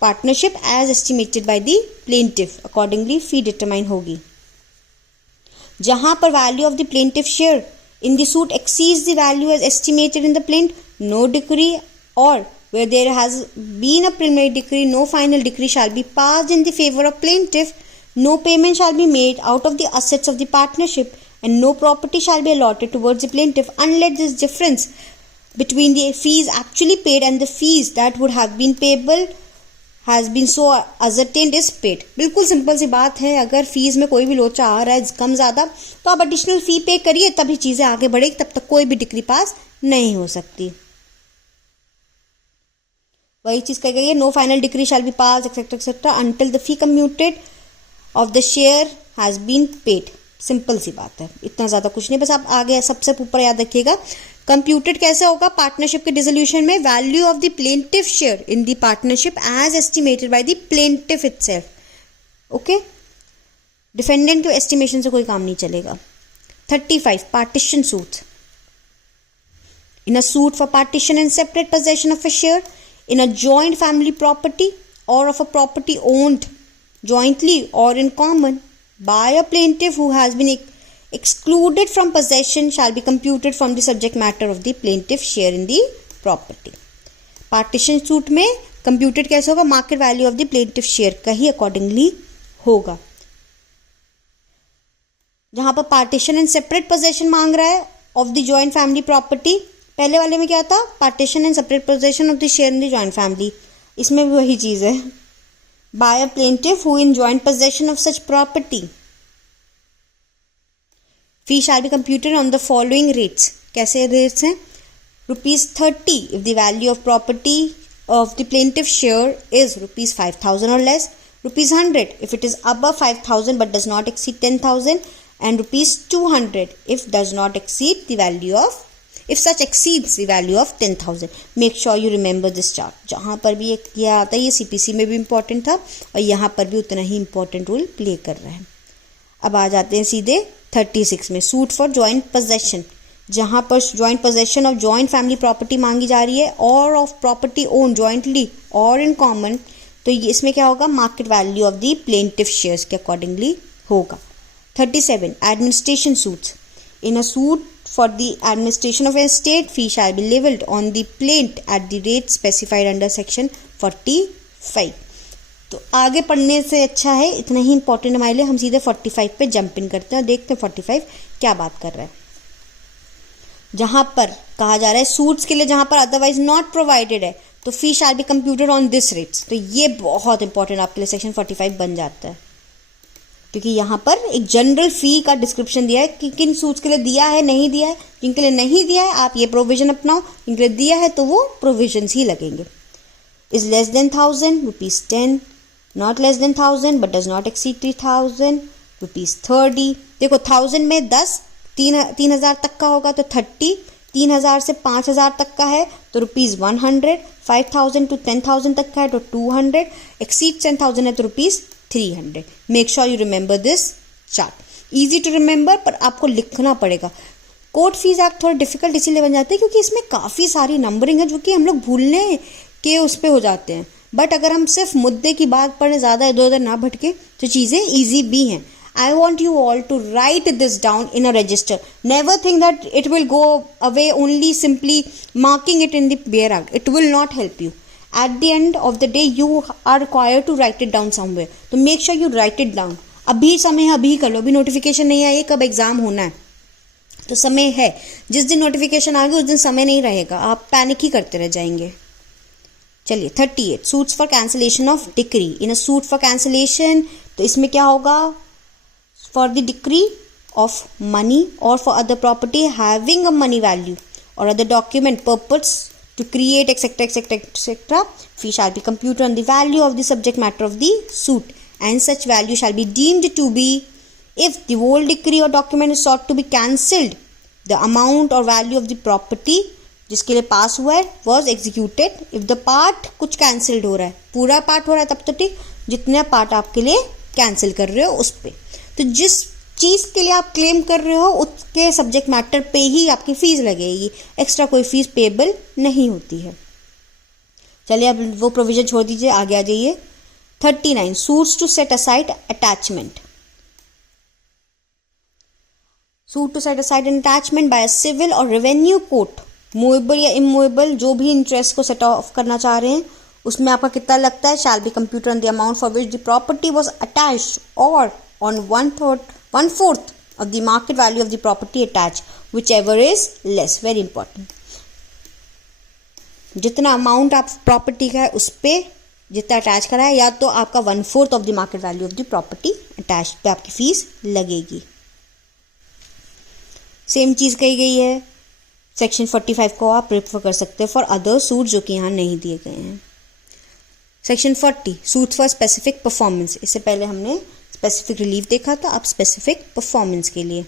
partnership as estimated by the plaintiff accordingly fee determine होगी. जहां पर value of the plaintiff share in the suit exceeds the value as estimated in the plaint, no decree, or where there has been a preliminary decree, no final decree shall be passed in the favor of plaintiff. No payment shall be made out of the assets of the partnership, and no property shall be allotted towards the plaintiff unless this difference between the fees actually paid and the fees that would have been payable has been so ascertained is paid. बिल्कुल simple सी बात है. अगर fees में कोई भी लोचा आ रहा है कम ज्यादा तो आप एडिशनल फी पे करिए, तभी चीजें आगे बढ़ेगी. तब तक कोई भी डिग्री पास नहीं हो सकती. वही चीज कही गई है, no final degree shall be pass etcetera etcetera until the fee computed of the share has been paid. Simple सी बात है, इतना ज्यादा कुछ नहीं. बस आप आगे सबसे ऊपर याद रखिएगा कंप्यूटेड कैसे होगा पार्टनरशिप के डिसोल्यूशन में. Value of the plaintiff share in the partnership as estimated by the plaintiff itself. Okay, defendant के एस्टिमेशन से कोई काम नहीं चलेगा. 35 partition suit. In a suit for partition and separate possession of a share in a joint family property और of a property owned jointly or in common by a plaintiff who has been excluded from possession shall be computed from the subject matter of the plaintiff's share in the property. Partition suit में computed कैसे होगा? Market value of the plaintiff share का ही accordingly होगा. जहां पर partition and separate possession मांग रहा है of the joint family property, पहले वाले में क्या था? Partition and separate possession of the share in the joint family. इसमें भी वही चीज है. By a plaintiff who in joint possession of such property. Fee shall be computed on the following rates. कैसे rates हैं? ₹30 if the value of property of the plaintiff share is ₹5,000 or less, ₹100 if it is above 5,000 but does not exceed 10,000, and ₹200 if does not exceed the value of if such exceeds the value of 10,000. Make sure you remember this chart. जहाँ पर भी एक किया आता है, ये CPC में भी इम्पोर्टेंट था और यहाँ पर भी उतना ही इम्पोर्टेंट रोल प्ले कर रहा है. अब आ जाते हैं सीधे 36 में. Suit for joint possession. जहाँ पर joint possession of joint family property मांगी जा रही है और ऑफ प्रॉपर्टी ओन जॉइंटली और इन कॉमन, तो इसमें क्या होगा? Market value of the plaintiff shares के अकॉर्डिंगली होगा. 37 administration suits. In a suit for the administration of an estate, fee shall be levied on the plaintiff at the rate specified under section 45. तो आगे पढ़ने से अच्छा है, इतना ही इंपॉर्टेंट हमारे लिए. हम सीधे 45 पे जंप इन करते हैं और देखते हैं 45 क्या बात कर रहा है. जहां पर कहा जा रहा है सूट्स के लिए जहां पर अदरवाइज नॉट प्रोवाइडेड है तो fee shall be computed on this rates. तो ये बहुत इंपॉर्टेंट आपके लिए सेक्शन 45 बन जाता है, क्योंकि यहाँ पर एक जनरल फी का डिस्क्रिप्शन दिया है कि किन सूट्स के लिए दिया है, नहीं दिया है. जिनके लिए नहीं दिया है आप ये प्रोविजन अपनाओ, जिनके लिए दिया है तो वो प्रोविजन ही लगेंगे. Is less than 1,000 ₹10, not less than 1,000 but does not exceed 3,000 ₹30. देखो 1,000 में 10 3,000 तक का होगा तो 30, 3,000 से 5,000 तक का है तो ₹100, 5,000 to 10,000 तक का है तो 200, एक्सीड 10,000 है तो ₹300. Make sure you remember this chart. Easy to remember, पर आपको लिखना पड़ेगा। कोर्ट फीस एक्ट थोड़ा डिफिकल्ट इसीलिए बन जाते हैं क्योंकि इसमें काफ़ी सारी नंबरिंग है जो कि हम लोग भूलने के उस पर हो जाते हैं। बट अगर हम सिर्फ मुद्दे की बात पढ़ें, ज़्यादा इधर उधर ना भटके, तो चीज़ें ईजी भी हैं। I want you all to write this down in a register. Never think that it will go away only simply marking it in the BARE Act. It will not help you. At the end of the day, you are required to write it down somewhere. So make sure you write it down. अभी समय है, अभी कर लो। अभी notification नहीं आई है कब exam होना है, तो समय है। जिस दिन नोटिफिकेशन आ गया उस दिन समय नहीं रहेगा, आप पैनिक ही करते रह जाएंगे। चलिए 38 suits for cancellation of decree. In a suit for cancellation, तो इसमें क्या होगा, for the decree of money or for other property having a money value or other document purpose to create etc. fee shall be computed on the value of the subject matter of the suit, and such value shall be deemed to be, if the whole decree or document is sought to be cancelled, the amount or value of the property जिसके लिए पास हुआ है was executed if the part कुछ cancelled हो रहा है, पूरा part हो रहा है तब तो ठीक, जितने पार्ट आपके लिए कैंसिल कर रहे हो उस पर, तो जिस चीज़ के लिए आप क्लेम कर रहे हो उसके सब्जेक्ट मैटर पे ही आपकी फीस लगेगी, एक्स्ट्रा कोई फीस पेबल नहीं होती है। चलिए अब वो प्रोविजन छोड़ दीजिए, आगे आ जाइए। 39 suits to set aside attachment. Suit to set aside an attachment by civil और रेवेन्यू कोर्ट, मूवेबल या इमूवेबल, जो भी इंटरेस्ट को सेट ऑफ करना चाह रहे हैं उसमें आपका कितना लगता है, shall be computer on the amount for which the property was attached और on 1/4 of the market value of the property attached, whichever is less. Very important. जितना अमाउंट आप प्रॉपर्टी का है उस पर जितना अटैच करा है, या तो आपका 1/4 of the market value of the property attach पे आपकी फीस लगेगी। सेम चीज़ कही गई है। सेक्शन 45 को आप प्रेफर कर सकते हैं फॉर अदर सूट जो कि यहाँ नहीं दिए गए हैं। Section 40 suit for specific performance. इससे पहले हमने स्पेसिफिक रिलीफ देखा था, अब स्पेसिफिक परफॉर्मेंस के लिए।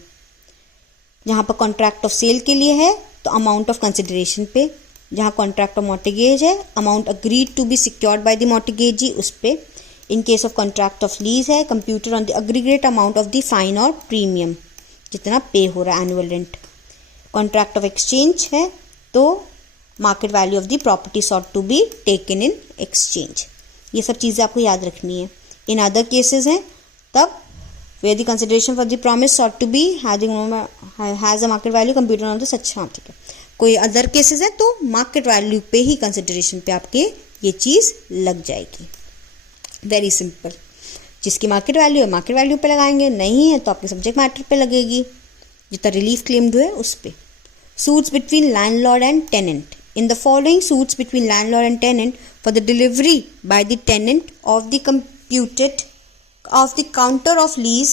जहाँ पर कॉन्ट्रैक्ट ऑफ सेल के लिए है तो अमाउंट ऑफ कंसिडरेशन पे, जहाँ कॉन्ट्रैक्ट ऑफ मॉर्टगेज है amount agreed to be secured by the mortgagee उस पे। In case of contract of lease है computer on the aggregate amount of the fine और प्रीमियम, जितना पे हो रहा है annual rent. Contract of exchange है तो market value of the property sought to be taken in exchange. ये सब चीज़ें आपको याद रखनी है। इन अदर केसेस हैं तब where the consideration for the promise sought to be has a market value computed on the such, हाँ ठीक है। कोई अदर केसेस है तो मार्केट वैल्यू पे ही कंसिडरेशन पे आपके ये चीज़ लग जाएगी। वेरी सिंपल, जिसकी मार्केट वैल्यू है मार्केट वैल्यू पे लगाएंगे, नहीं है तो आपके सब्जेक्ट मैटर पे लगेगी, जितना रिलीफ क्लेम्ड हुए उस पे। Suits between landlord and tenant. In the following suits between landlord and tenant for the delivery by the tenant of the computed of the counter of lease,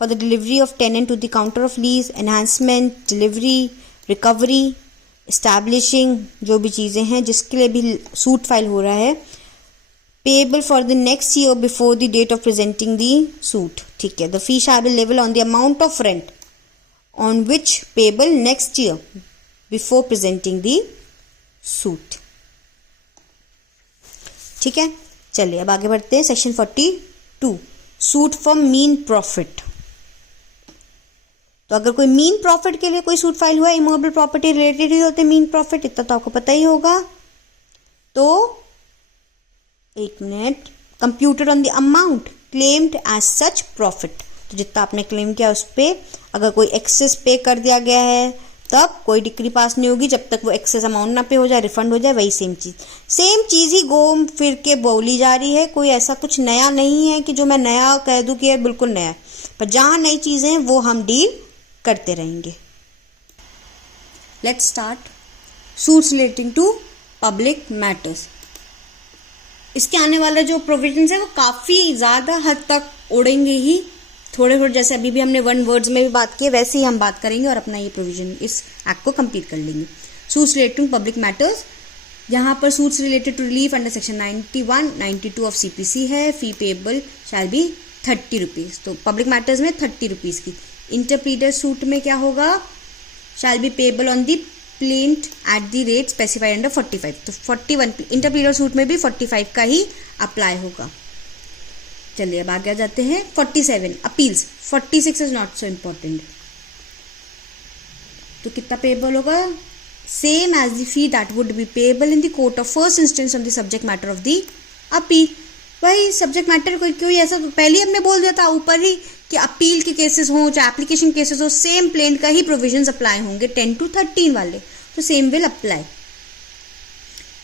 for the delivery of tenant to the counter of lease, enhancement, delivery, recovery, establishing, जो भी चीज़ें हैं जिसके लिए भी suit file हो रहा है, payable for the next year before the date of presenting the suit, ठीक है। the fee shall be level on the amount of rent on which payable next year before presenting the suit, ठीक है। चलिए अब आगे बढ़ते हैं। Section 42 suit for mean profit. तो अगर कोई मीन प्रॉफिट के लिए कोई सूट फाइल हुआ है, इमूवेबल प्रॉपर्टी रिलेटेड ही होते हैं मीन प्रॉफिट, इतना तो आपको पता ही होगा। तो एक minute, computed on the amount claimed as such profit, तो जितना आपने क्लेम किया उस पर अगर कोई एक्सेस पे कर दिया गया है तब कोई डिक्री पास नहीं होगी जब तक वो एक्सेस अमाउंट ना पे हो जाए, रिफंड हो जाए। वही सेम चीज़ ही घूम फिर के बोली जा रही है। कोई ऐसा कुछ नया नहीं है कि जो मैं नया कह दूं कि ये बिल्कुल नया है, पर जहाँ नई चीज़ें हैं वो हम डील करते रहेंगे। Let's start suits relating to public matters. इसके आने वाला जो प्रोविजंस है वो काफ़ी ज़्यादा हद तक उड़ेंगे ही, थोड़े जैसे अभी भी हमने 1 वर्ड्स में भी बात की है वैसे ही हम बात करेंगे और अपना ये प्रोविजन इस एक्ट को कंप्लीट कर लेंगे। Suits relating to public matters, यहाँ पर suits related to relief under section 91, 92 of CPC है। Fee payable shall be 30 rupees, तो पब्लिक मैटर्स में 30 रुपीज़ की। इंटरप्रीटर सूट में क्या होगा, shall be payable on the plaint at the rate specified under 45, तो 41। इंटरप्रीटर सूट में भी 45 का ही अप्लाई होगा। चलिए अब आगे आ जाते हैं 47 appeals. 46 is not so important. तो कितना पेएबल होगा? Same as the fee that would be payable in the court of first instance on the subject matter of the appeal. भाई सब्जेक्ट मैटर कोई ऐसा तो पहले ही हमने बोल दिया था ऊपर ही कि अपील के केसेस हों चाहे एप्लीकेशन केसेस हो, सेम प्लेन का ही प्रोविजंस अप्लाई होंगे 10 to 13 वाले, तो सेम विल अप्लाई।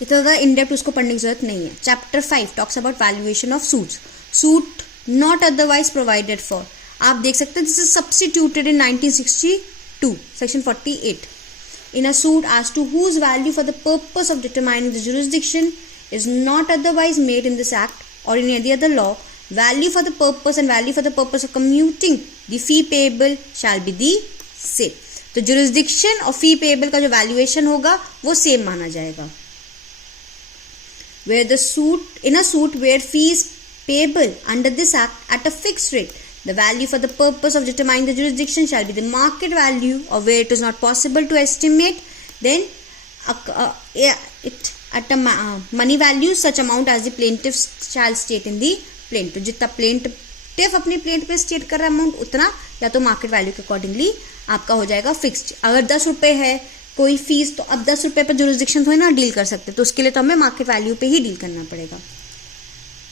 इतना ज़्यादा इन डेप्थ उसको पढ़ने की जरूरत नहीं है। Chapter 5 talks about valuation of suits. Suit not otherwise provided for, आप देख सकते हैं this is substituted in 1962 section 48 in a suit as to whose value for the purpose of determining the jurisdiction is not otherwise made in this act or in any other law, value for the purpose and value for the purpose of commuting the fee payable shall be the same। तो jurisdiction और fee payable का जो valuation होगा वो same माना जाएगा। Where the suit in a suit where fee is payable under this act at a fixed rate, the value for the purpose of determining the jurisdiction shall be the market value, or where it is not possible to estimate, then it at a money value such amount as the plaintiff shall state in the plaint। तो जितना plaintiff अपनी plaint पे state कर रहा है amount उतना या तो मार्केट वैल्यू के अकॉर्डिंगली आपका हो जाएगा फिक्स्ड। अगर 10 रुपये है कोई फीस तो अब 10 रुपये पर जुरिस्डिक्शन थोड़ी ना डील कर सकते, तो उसके लिए तो हमें मार्केट वैल्यू पे ही डील करना पड़ेगा।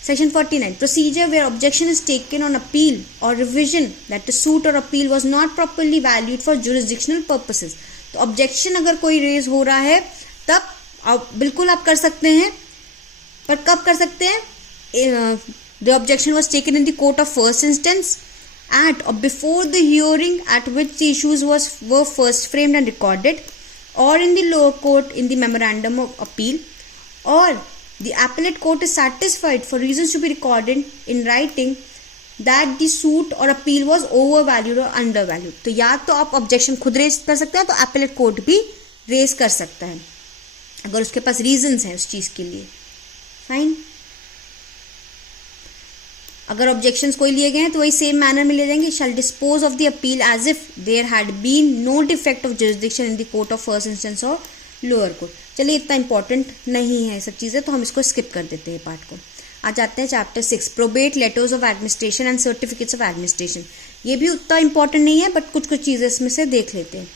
Section 49 procedure where objection is taken on appeal or revision that the suit or appeal was not properly valued for jurisdictional purposes। तो objection अगर कोई रेज हो रहा है तब बिल्कुल आप कर सकते हैं, पर कब कर सकते हैं? The objection was taken in the court of first instance at or before the hearing at which the issues were first framed and recorded, or in the lower court in the memorandum of appeal, or the appellate court is satisfied for reasons to be recorded in writing that the suit or appeal was overvalued or undervalued। तो या तो आप objection खुद raise कर सकते हैं तो appellate court भी रेज कर सकता है अगर उसके पास रीजंस हैं उस चीज के लिए। फाइन। अगर ऑब्जेक्शंस कोई लिए गए हैं तो वही सेम मैनर में ले जाएंगे। Shall dispose of the appeal as if there had been no defect of jurisdiction in the court of first instance और लोअर कोर्ट। चलिए इतना इंपॉर्टेंट नहीं है सब चीज़ें, तो हम इसको स्किप कर देते हैं पार्ट को। आ जाते हैं chapter 6 probate letters of administration and certificates of administration. ये भी उतना इंपॉर्टेंट नहीं है बट कुछ चीज़ें इसमें से देख लेते हैं।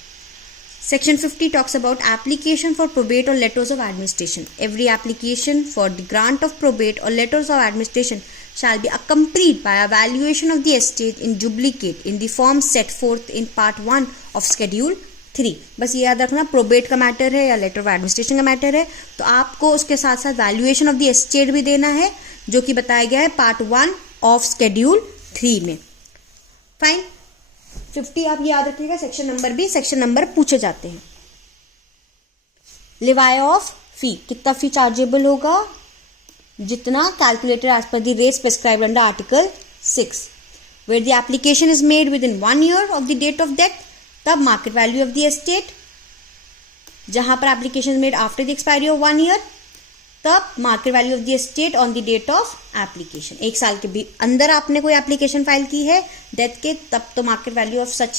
Section 50 talks about application for probate or letters of administration. Every application for the grant of probate or letters of administration shall be accompanied by a valuation of the estate in duplicate in the form set forth in part 1 of Schedule 3। बस ये याद रखना probate का matter है या letter of administration का matter है तो आपको उसके साथ साथ वैल्यूएशन ऑफ द एस्टेट भी देना है जो कि बताया गया है पार्ट 1 ऑफ Schedule 3 में। फाइन। 50 आप याद रखिएगा, सेक्शन नंबर भी सेक्शन नंबर पूछे जाते हैं। लिवाय ऑफ फी, कितना फी चार्जेबल होगा? जितना calculated as per the rate prescribed under article 6। Where the application is made within 1 year of the date of death, तब market value of the estate. जहां पर application made after the expiry of 1 year तब market value of the estate on the date of application. 1 साल के भी अंदर आपने कोई एप्लीकेशन फाइल की है डेथ के तब तो market value of such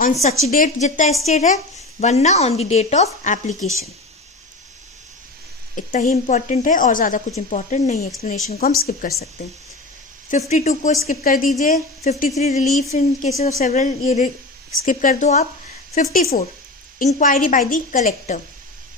on such date जितना एस्टेट है, वरना on the date of application. इतना ही इंपॉर्टेंट है और ज्यादा कुछ इंपॉर्टेंट नहीं है। एक्सप्लेनेशन को हम स्किप कर सकते हैं। 52 को स्किप कर दीजिए। 53 relief in cases of several, ये स्किप कर दो आप। 54 inquiry by the collector.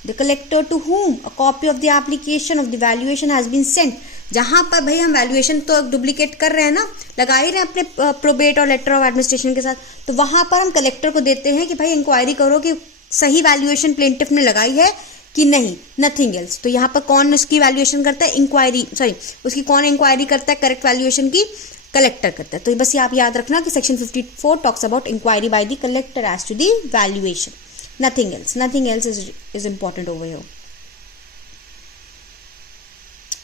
The collector to whom a copy of the application of the valuation has been sent। जहां पर भाई हम वैल्यूएशन तो डुप्लीकेट कर रहे हैं ना, लगा ही रहे हैं अपने प्रोबेट और लेटर ऑफ एडमिनिस्ट्रेशन के साथ, तो वहां पर हम कलेक्टर को देते हैं कि भाई इंक्वायरी करो कि सही वैल्यूएशन प्लेंटिफ ने लगाई है कि नहीं, नथिंग एल्स। तो यहाँ पर कौन उसकी वैल्यूएशन करता है? इंक्वायरी, सॉरी उसकी कौन इंक्वायरी करता है करेक्ट वैल्यूएशन की? कलेक्टर करता है। तो बस ये आप याद रखना कि section 54 talks about inquiry by the collector as to the valuation, nothing else is important over here।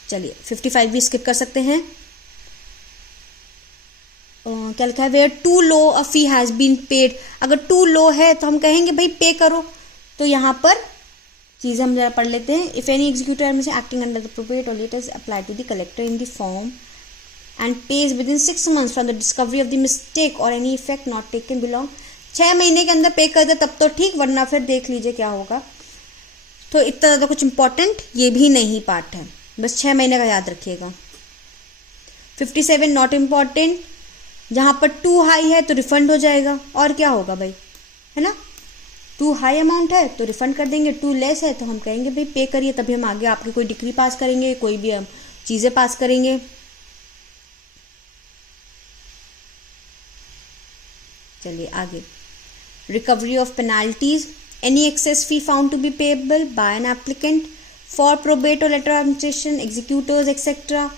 चलिए 55 भी स्किप कर सकते हैं। क्या लिखा है? Where too low a fee has been paid. अगर टू लो है तो हम कहेंगे भाई पे करो, तो यहाँ पर चीजें हम जरा पढ़ लेते हैं। If any executive acting under the probate और letters apply to the collector in the form and page within 6 months from the discovery of the mistake और any effect not taken belong. 6 महीने के अंदर पे कर दे तब तो ठीक, वरना फिर देख लीजिए क्या होगा। तो इतना ज़्यादा कुछ इंपॉर्टेंट ये भी नहीं पार्ट है, बस 6 महीने का याद रखिएगा। 57 नॉट इम्पॉर्टेंट, जहाँ पर 2 हाई है तो रिफंड हो जाएगा, और क्या होगा भाई, है ना, 2 हाई अमाउंट है तो रिफंड कर देंगे, 2 लेस है तो हम कहेंगे भाई पे करिए, तभी हम आगे आपकी कोई डिग्री पास करेंगे, कोई भी हम चीज़ें पास करेंगे। चलिए आगे, recovery of penalties, any excess fee found to be payable by an applicant for probate और लेटर एडमिनिस्ट्रेशन एग्जीक्यूटर्स एक्सेट्रा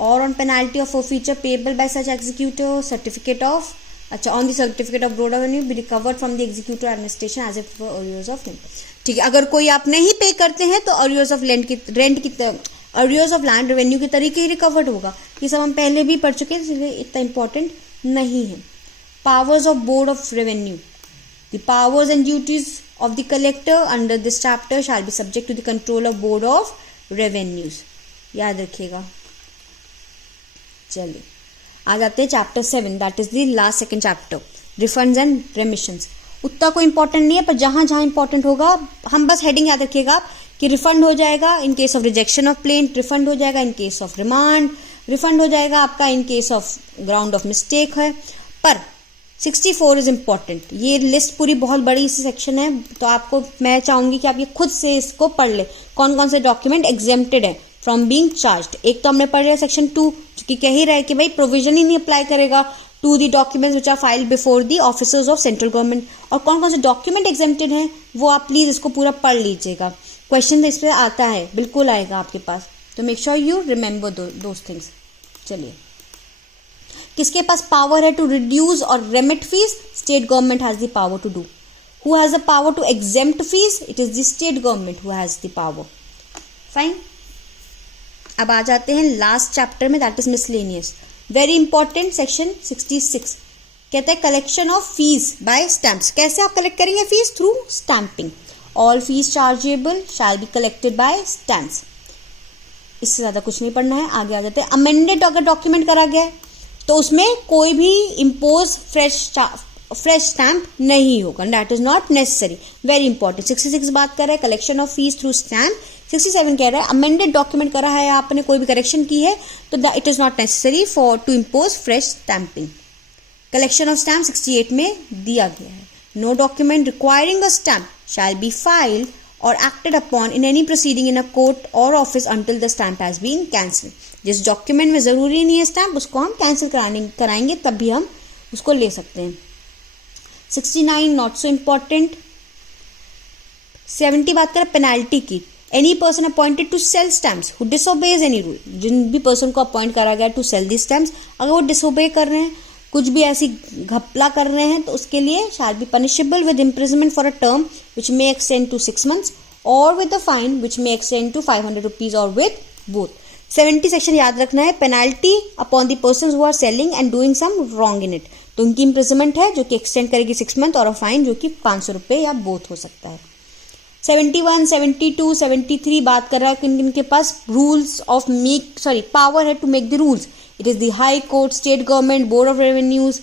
और on penalty of forfeiture payable by such executor, certificate of, अच्छा, on the certificate of broad revenue be recovered from the executor administration as if arrears of rent. ठीक है, अगर कोई आप नहीं पे करते हैं तो अर्रियर्स ऑफ रेंट की अर्रियर्स ऑफ लैंड रेवेन्यू के तरीके ही रिकवर्ड होगा। ये सब हम पहले भी पढ़ चुके हैं, इसलिए इतना इंपॉर्टेंट नहीं है। Powers of board of revenue, the powers and duties of the collector under this chapter shall be subject to the control of board of revenues, याद रखिएगा। चलिए आ जाते हैं chapter 7, that is the last second chapter, refunds and remissions. उतना कोई important नहीं है, पर जहां जहां इंपॉर्टेंट होगा हम बस हेडिंग याद रखिएगा आप कि रिफंड हो जाएगा इन case of rejection of plaint, refund हो जाएगा इन केस ऑफ रिमांड, रिफंड हो जाएगा आपका इन case of ground of mistake है। पर 64 इज इम्पॉर्टेंट, ये लिस्ट पूरी बहुत बड़ी सी सेक्शन है, तो आपको मैं चाहूंगी कि आप ये खुद से इसको पढ़ ले, कौन कौन से डॉक्यूमेंट एग्जेम्प्टेड है फ्रॉम बीइंग चार्ज्ड। एक तो हमने पढ़ लिया सेक्शन 2, जो कि कह ही रहा है कि भाई प्रोविजन ही नहीं अप्लाई करेगा to the documents which are filed before the officers of central government, और कौन कौन से डॉक्यूमेंट एग्जेम्प्टेड हैं वो आप प्लीज इसको पूरा पढ़ लीजिएगा। क्वेश्चन इस पर आता है, बिल्कुल आएगा आपके पास, तो make sure you remember those things. चलिए, किसके पास पावर है टू रिड्यूस और remit fees? State government has the power to do. Who has the power to exempt fees? It is the state government who has the power. Fine, अब आ जाते हैं last chapter में, that is miscellaneous, very important section 66। कहता है collection of fees by stamps. कैसे आप collect करेंगे fees? Through stamping. All fees chargeable shall be collected by stamps. इससे ज्यादा कुछ नहीं पढ़ना है, आगे आ जाते हैं। अमेंडेड अगर डॉक्यूमेंट करा गया है तो उसमें कोई भी इम्पोज फ्रेश स्टैम्प नहीं होगा, that is not necessary, very important. 66 बात कर रहा है collection of fees through stamp. 67 कह रहा है अमेंडेड डॉक्यूमेंट करा है, आपने कोई भी करेक्शन की है तो it is not necessary for to impose fresh stamping. Collection of stamp 68 में दिया गया है, no document requiring a stamp shall be filed और acted upon in any proceeding in a court और office until the stamp has been cancel. जिस document में जरूरी नहीं है स्टैम्प, उसको हम कैंसिल कराएंगे तब भी हम उसको ले सकते हैं। 69 नॉट सो इम्पॉर्टेंट। 70 बात करें पेनाल्टी की, any person appointed to sell stamps who disobeys any rule. जिन भी पर्सन को अपॉइंट करा गया टू सेल दी स्टैम्प्स, अगर वो डिसोबे कर रहे हैं, कुछ भी ऐसी घपला कर रहे हैं, तो उसके लिए shall be punishable with imprisonment for a term which may extend to 6 months और with a fine which may extend to 500 rupees और विद बोथ। 70 सेक्शन याद रखना है, penalty upon the person who are selling and doing some wrong in it, तो उनकी imprisonment है जो कि एक्सटेंड करेगी 6 months और अ फाइन जो कि 500 रुपये या बोथ हो सकता है। 71, 72, 73 बात कर रहा है किन किन के पास रूल्स ऑफ पावर है to make the rules. It is the high court, state government, board of revenues,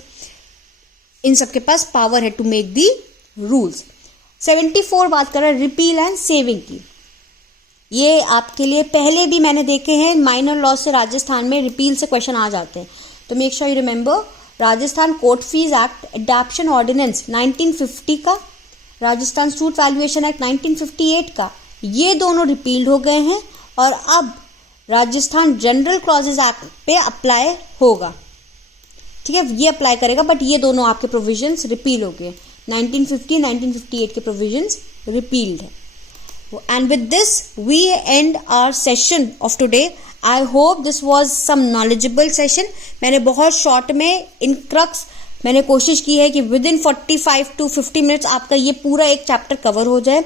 इन सबके पास पावर है टू मेक द रूल्स। 74 बात कर रहा है रिपील एंड सेविंग की। ये आपके लिए पहले भी मैंने देखे हैं, माइनर लॉ से राजस्थान में रिपील से क्वेश्चन आ जाते हैं, तो make sure you remember. Rajasthan court fees act adoption ordinance 1950 का, राजस्थान सूट वैल्यूएशन एक्ट 1958 का, ये दोनों रिपील्ड हो गए हैं और अब राजस्थान जनरल क्लॉजेज एक्ट पे अप्लाई होगा। ठीक है, ये अप्लाई करेगा, बट ये दोनों आपके प्रोविजंस रिपील हो गए। 1950, 1958 के प्रोविजंस रिपील्ड है। And with this we end our session of today. I hope this was some knowledgeable session. मैंने बहुत शॉर्ट में इन क्रक्स मैंने कोशिश की है कि विद इन 45 to 50 minutes आपका ये पूरा एक चैप्टर कवर हो जाए।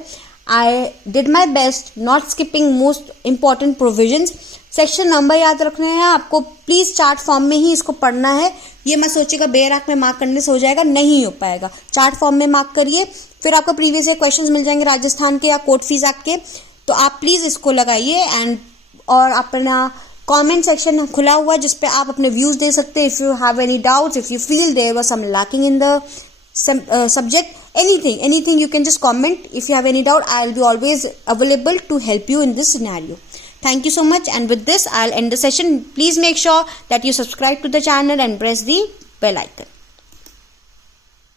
I did my best, not skipping most important provisions. Section number याद रखने हैं आपको, प्लीज चार्ट फॉर्म में ही इसको पढ़ना है। ये मत सोचिएगा बेराक में मार्क करने से हो जाएगा, नहीं हो पाएगा। चार्ट फॉर्म में मार्क करिए, फिर आपको प्रीवियस ईयर क्वेश्चंस मिल जाएंगे राजस्थान के या कोर्ट फीस एक्ट के, तो आप प्लीज इसको लगाइए। एंड और अपना कमेंट सेक्शन खुला हुआ है जिसपे आप अपने व्यूज दे सकते हैं। If you have any doubts, if you feel there was some lacking in the subject, anything you can just comment. If you have any doubt, I'll be always available to help you in this scenario. Thank you so much, and with this I'll end the session. Please make sure that you subscribe to the channel and press the bell icon.